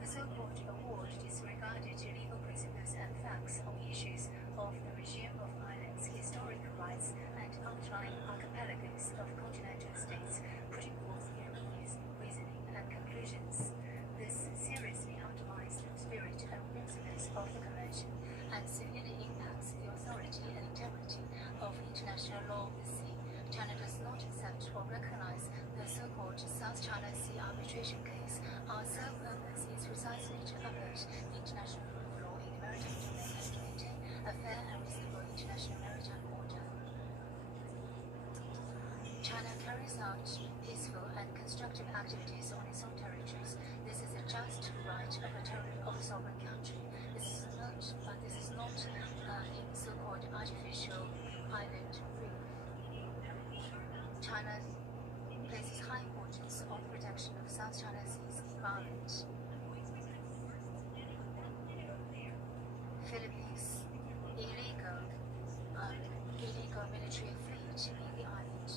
The so-called award disregarded legal principles and facts on issues of the regime of islands, historic rights, and outlying archipelagos of continental states, putting forth erroneous reasoning and conclusions. This seriously undermines the spirit and principles of the Convention and severely impacts the authority and integrity of international law of the sea. China does not accept or recognize the so-called South China Sea arbitration case. Our sole purpose is precisely to avert the international rule of law in the maritime domain and to maintain a fair and reasonable international maritime order. China carries out peaceful and constructive activities on its own territories. This is a just right of a sovereign country. This is not a so-called artificial island reef. China places high importance on the protection of South China Sea's environment. Philippines' illegal military fleet in the island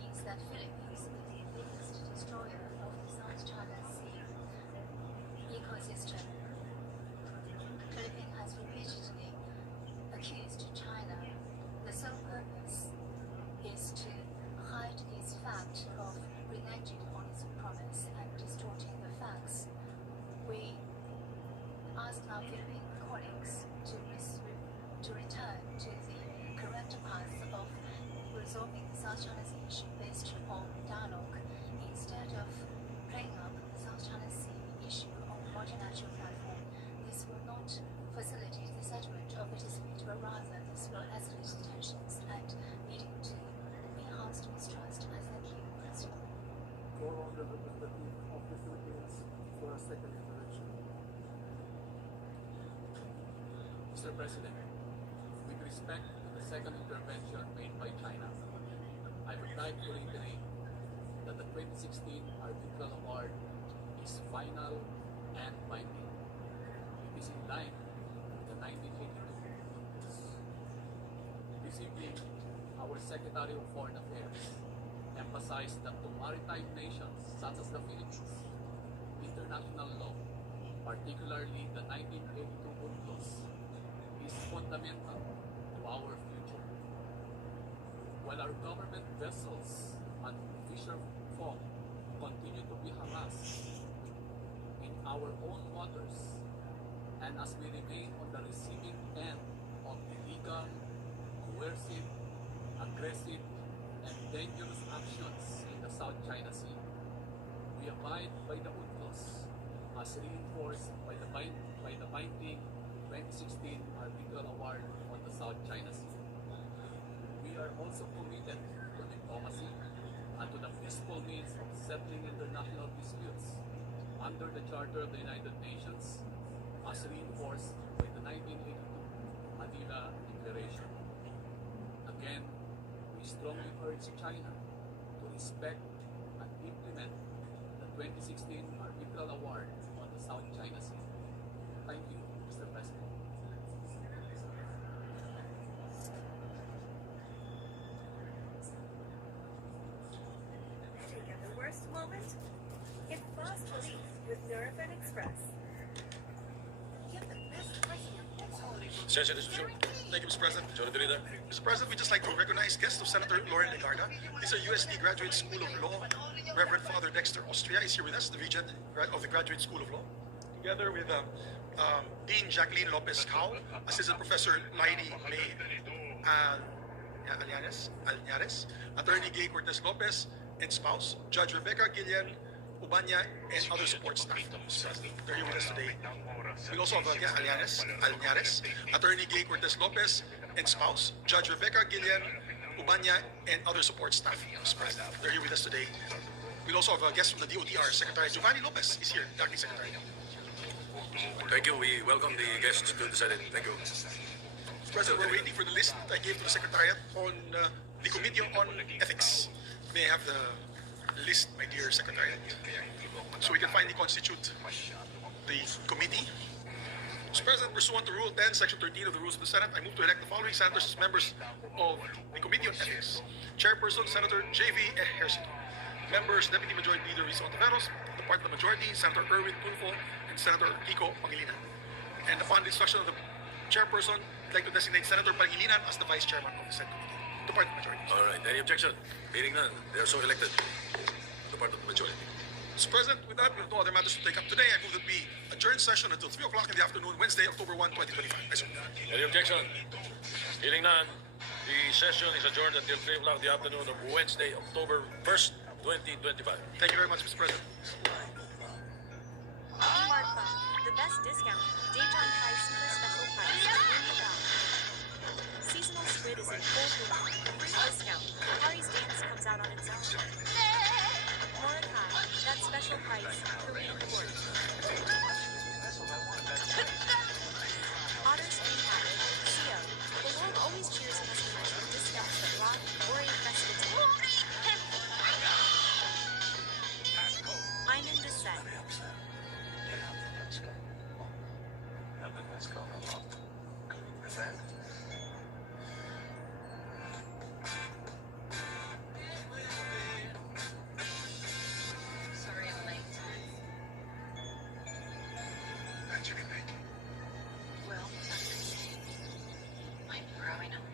means that Philippines is the biggest destroyer of the South China Sea ecosystem. Philippines has repeatedly accused China. The sole purpose is to hide its fact of reneging on its promise and distorting the facts. We ask our Philippine colleagues to return to the correct path of resolving the South China Sea issue based on dialogue instead of playing up the South China Sea issue on a multilateral platform. This will not facilitate the settlement of the dispute, but rather this will escalate tensions and leading to enhanced mistrust. I thank you, President. Call on the representative of the Philippines for a second intervention. Mr. President, with respect to the second intervention made by China, I would like to reiterate that the 2016 Arbitral Award is final and binding. It is in line with the 1982 rules. This this evening, our Secretary of Foreign Affairs emphasized that to maritime nations such as the Philippines, international law, particularly the 1982 UNCLOS, is fundamental to our future. While our government vessels and fisher folk continue to be harassed in our own waters, and as we remain on the receiving end of illegal, coercive, aggressive, and dangerous actions in the South China Sea, we abide by the UNCLOS as reinforced by the binding 2016 Arbitral Award on the South China Sea. We are also committed to diplomacy and to the peaceful means of settling international disputes under the Charter of the United Nations as reinforced by the 1982 Manila Declaration. Again, we strongly urge China to respect and implement the 2016 Arbitral Award on the South China Sea. Thank you, Mr. President. Take at the worst moment, get fast relief with Nurofen Express. Get the best price on your next holiday. Session is resumed. Thank you, Mr. President. Majority Leader. Mr. President, we'd just like to recognize guests of Senator Lauren Legarda. He's a USD Graduate School of Law. Reverend Father Dexter Austria is here with us, the Regent of the Graduate School of Law. Together with Dean Jacqueline Lopez Cao, Assistant Professor Laini May Alñares, Attorney Gay Cortez Lopez, and spouse, Judge Rebecca Guillen Ubanya, and other support staff. They're here with us today. We also have Alñares, Attorney Gay Cortez Lopez, and spouse, Judge Rebecca Guillen Ubanya, and other support staff. They're here with us today. We also have a guest from the DOTR, Secretary Giovanni Lopez is here, Acting Secretary. Thank you. We welcome the guests to the Senate. Thank you. Mr. President, we're waiting for the list I gave to the Secretariat on the Committee on Ethics. May I have the list, my dear Secretariat, so we can finally constitute the committee. Mr. President, pursuant to Rule 10, Section 13 of the Rules of the Senate, I move to elect the following senators as members of the Committee on Ethics. Chairperson, Senator J.V. Ejercito. Members, Deputy Majority Leader Rizal Ontiveros, the part of the majority, Senator Erwin Tulfo, and Senator Kiko Pangilinan. And upon the instruction of the chairperson, I'd like to designate Senator Pangilinan as the vice chairman of the Senate Committee, the part of the majority. All right. Any objection? Hearing none. They are so elected. The part of the majority. Mr. President, with that, we have no other matters to take up today. I move that we adjourn session until 3 o'clock in the afternoon, Wednesday, October 1, 2025. Any objection? Hearing none. The session is adjourned until 3 o'clock in the afternoon of Wednesday, October 1st, 2025. Thank you very much, Mr. President. Mark the best discount. Daejeon Thai super special price. Ring the bell. Seasonal squid is in full bloom. Free discount. Harry's dance comes out on its own. Mordecai, that special price. Korean court. Otter Street Habit. Sio. The world always cheers customers with discounts that rock or a festive. I'm in descent. Sorry I'm late. How'd you make? Well, I'm growing up.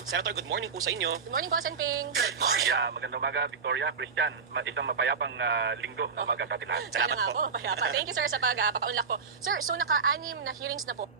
Senator, good morning po sa inyo. Good morning po, Senping. Yeah, magandang umaga, Victoria, Christian. Isang mapayapang linggo na umaga sa atin lahat. Kaya nga po, mapayapa. Thank you, sir, sa pagpapaunlak po. Sir, so naka-anim na hearings na po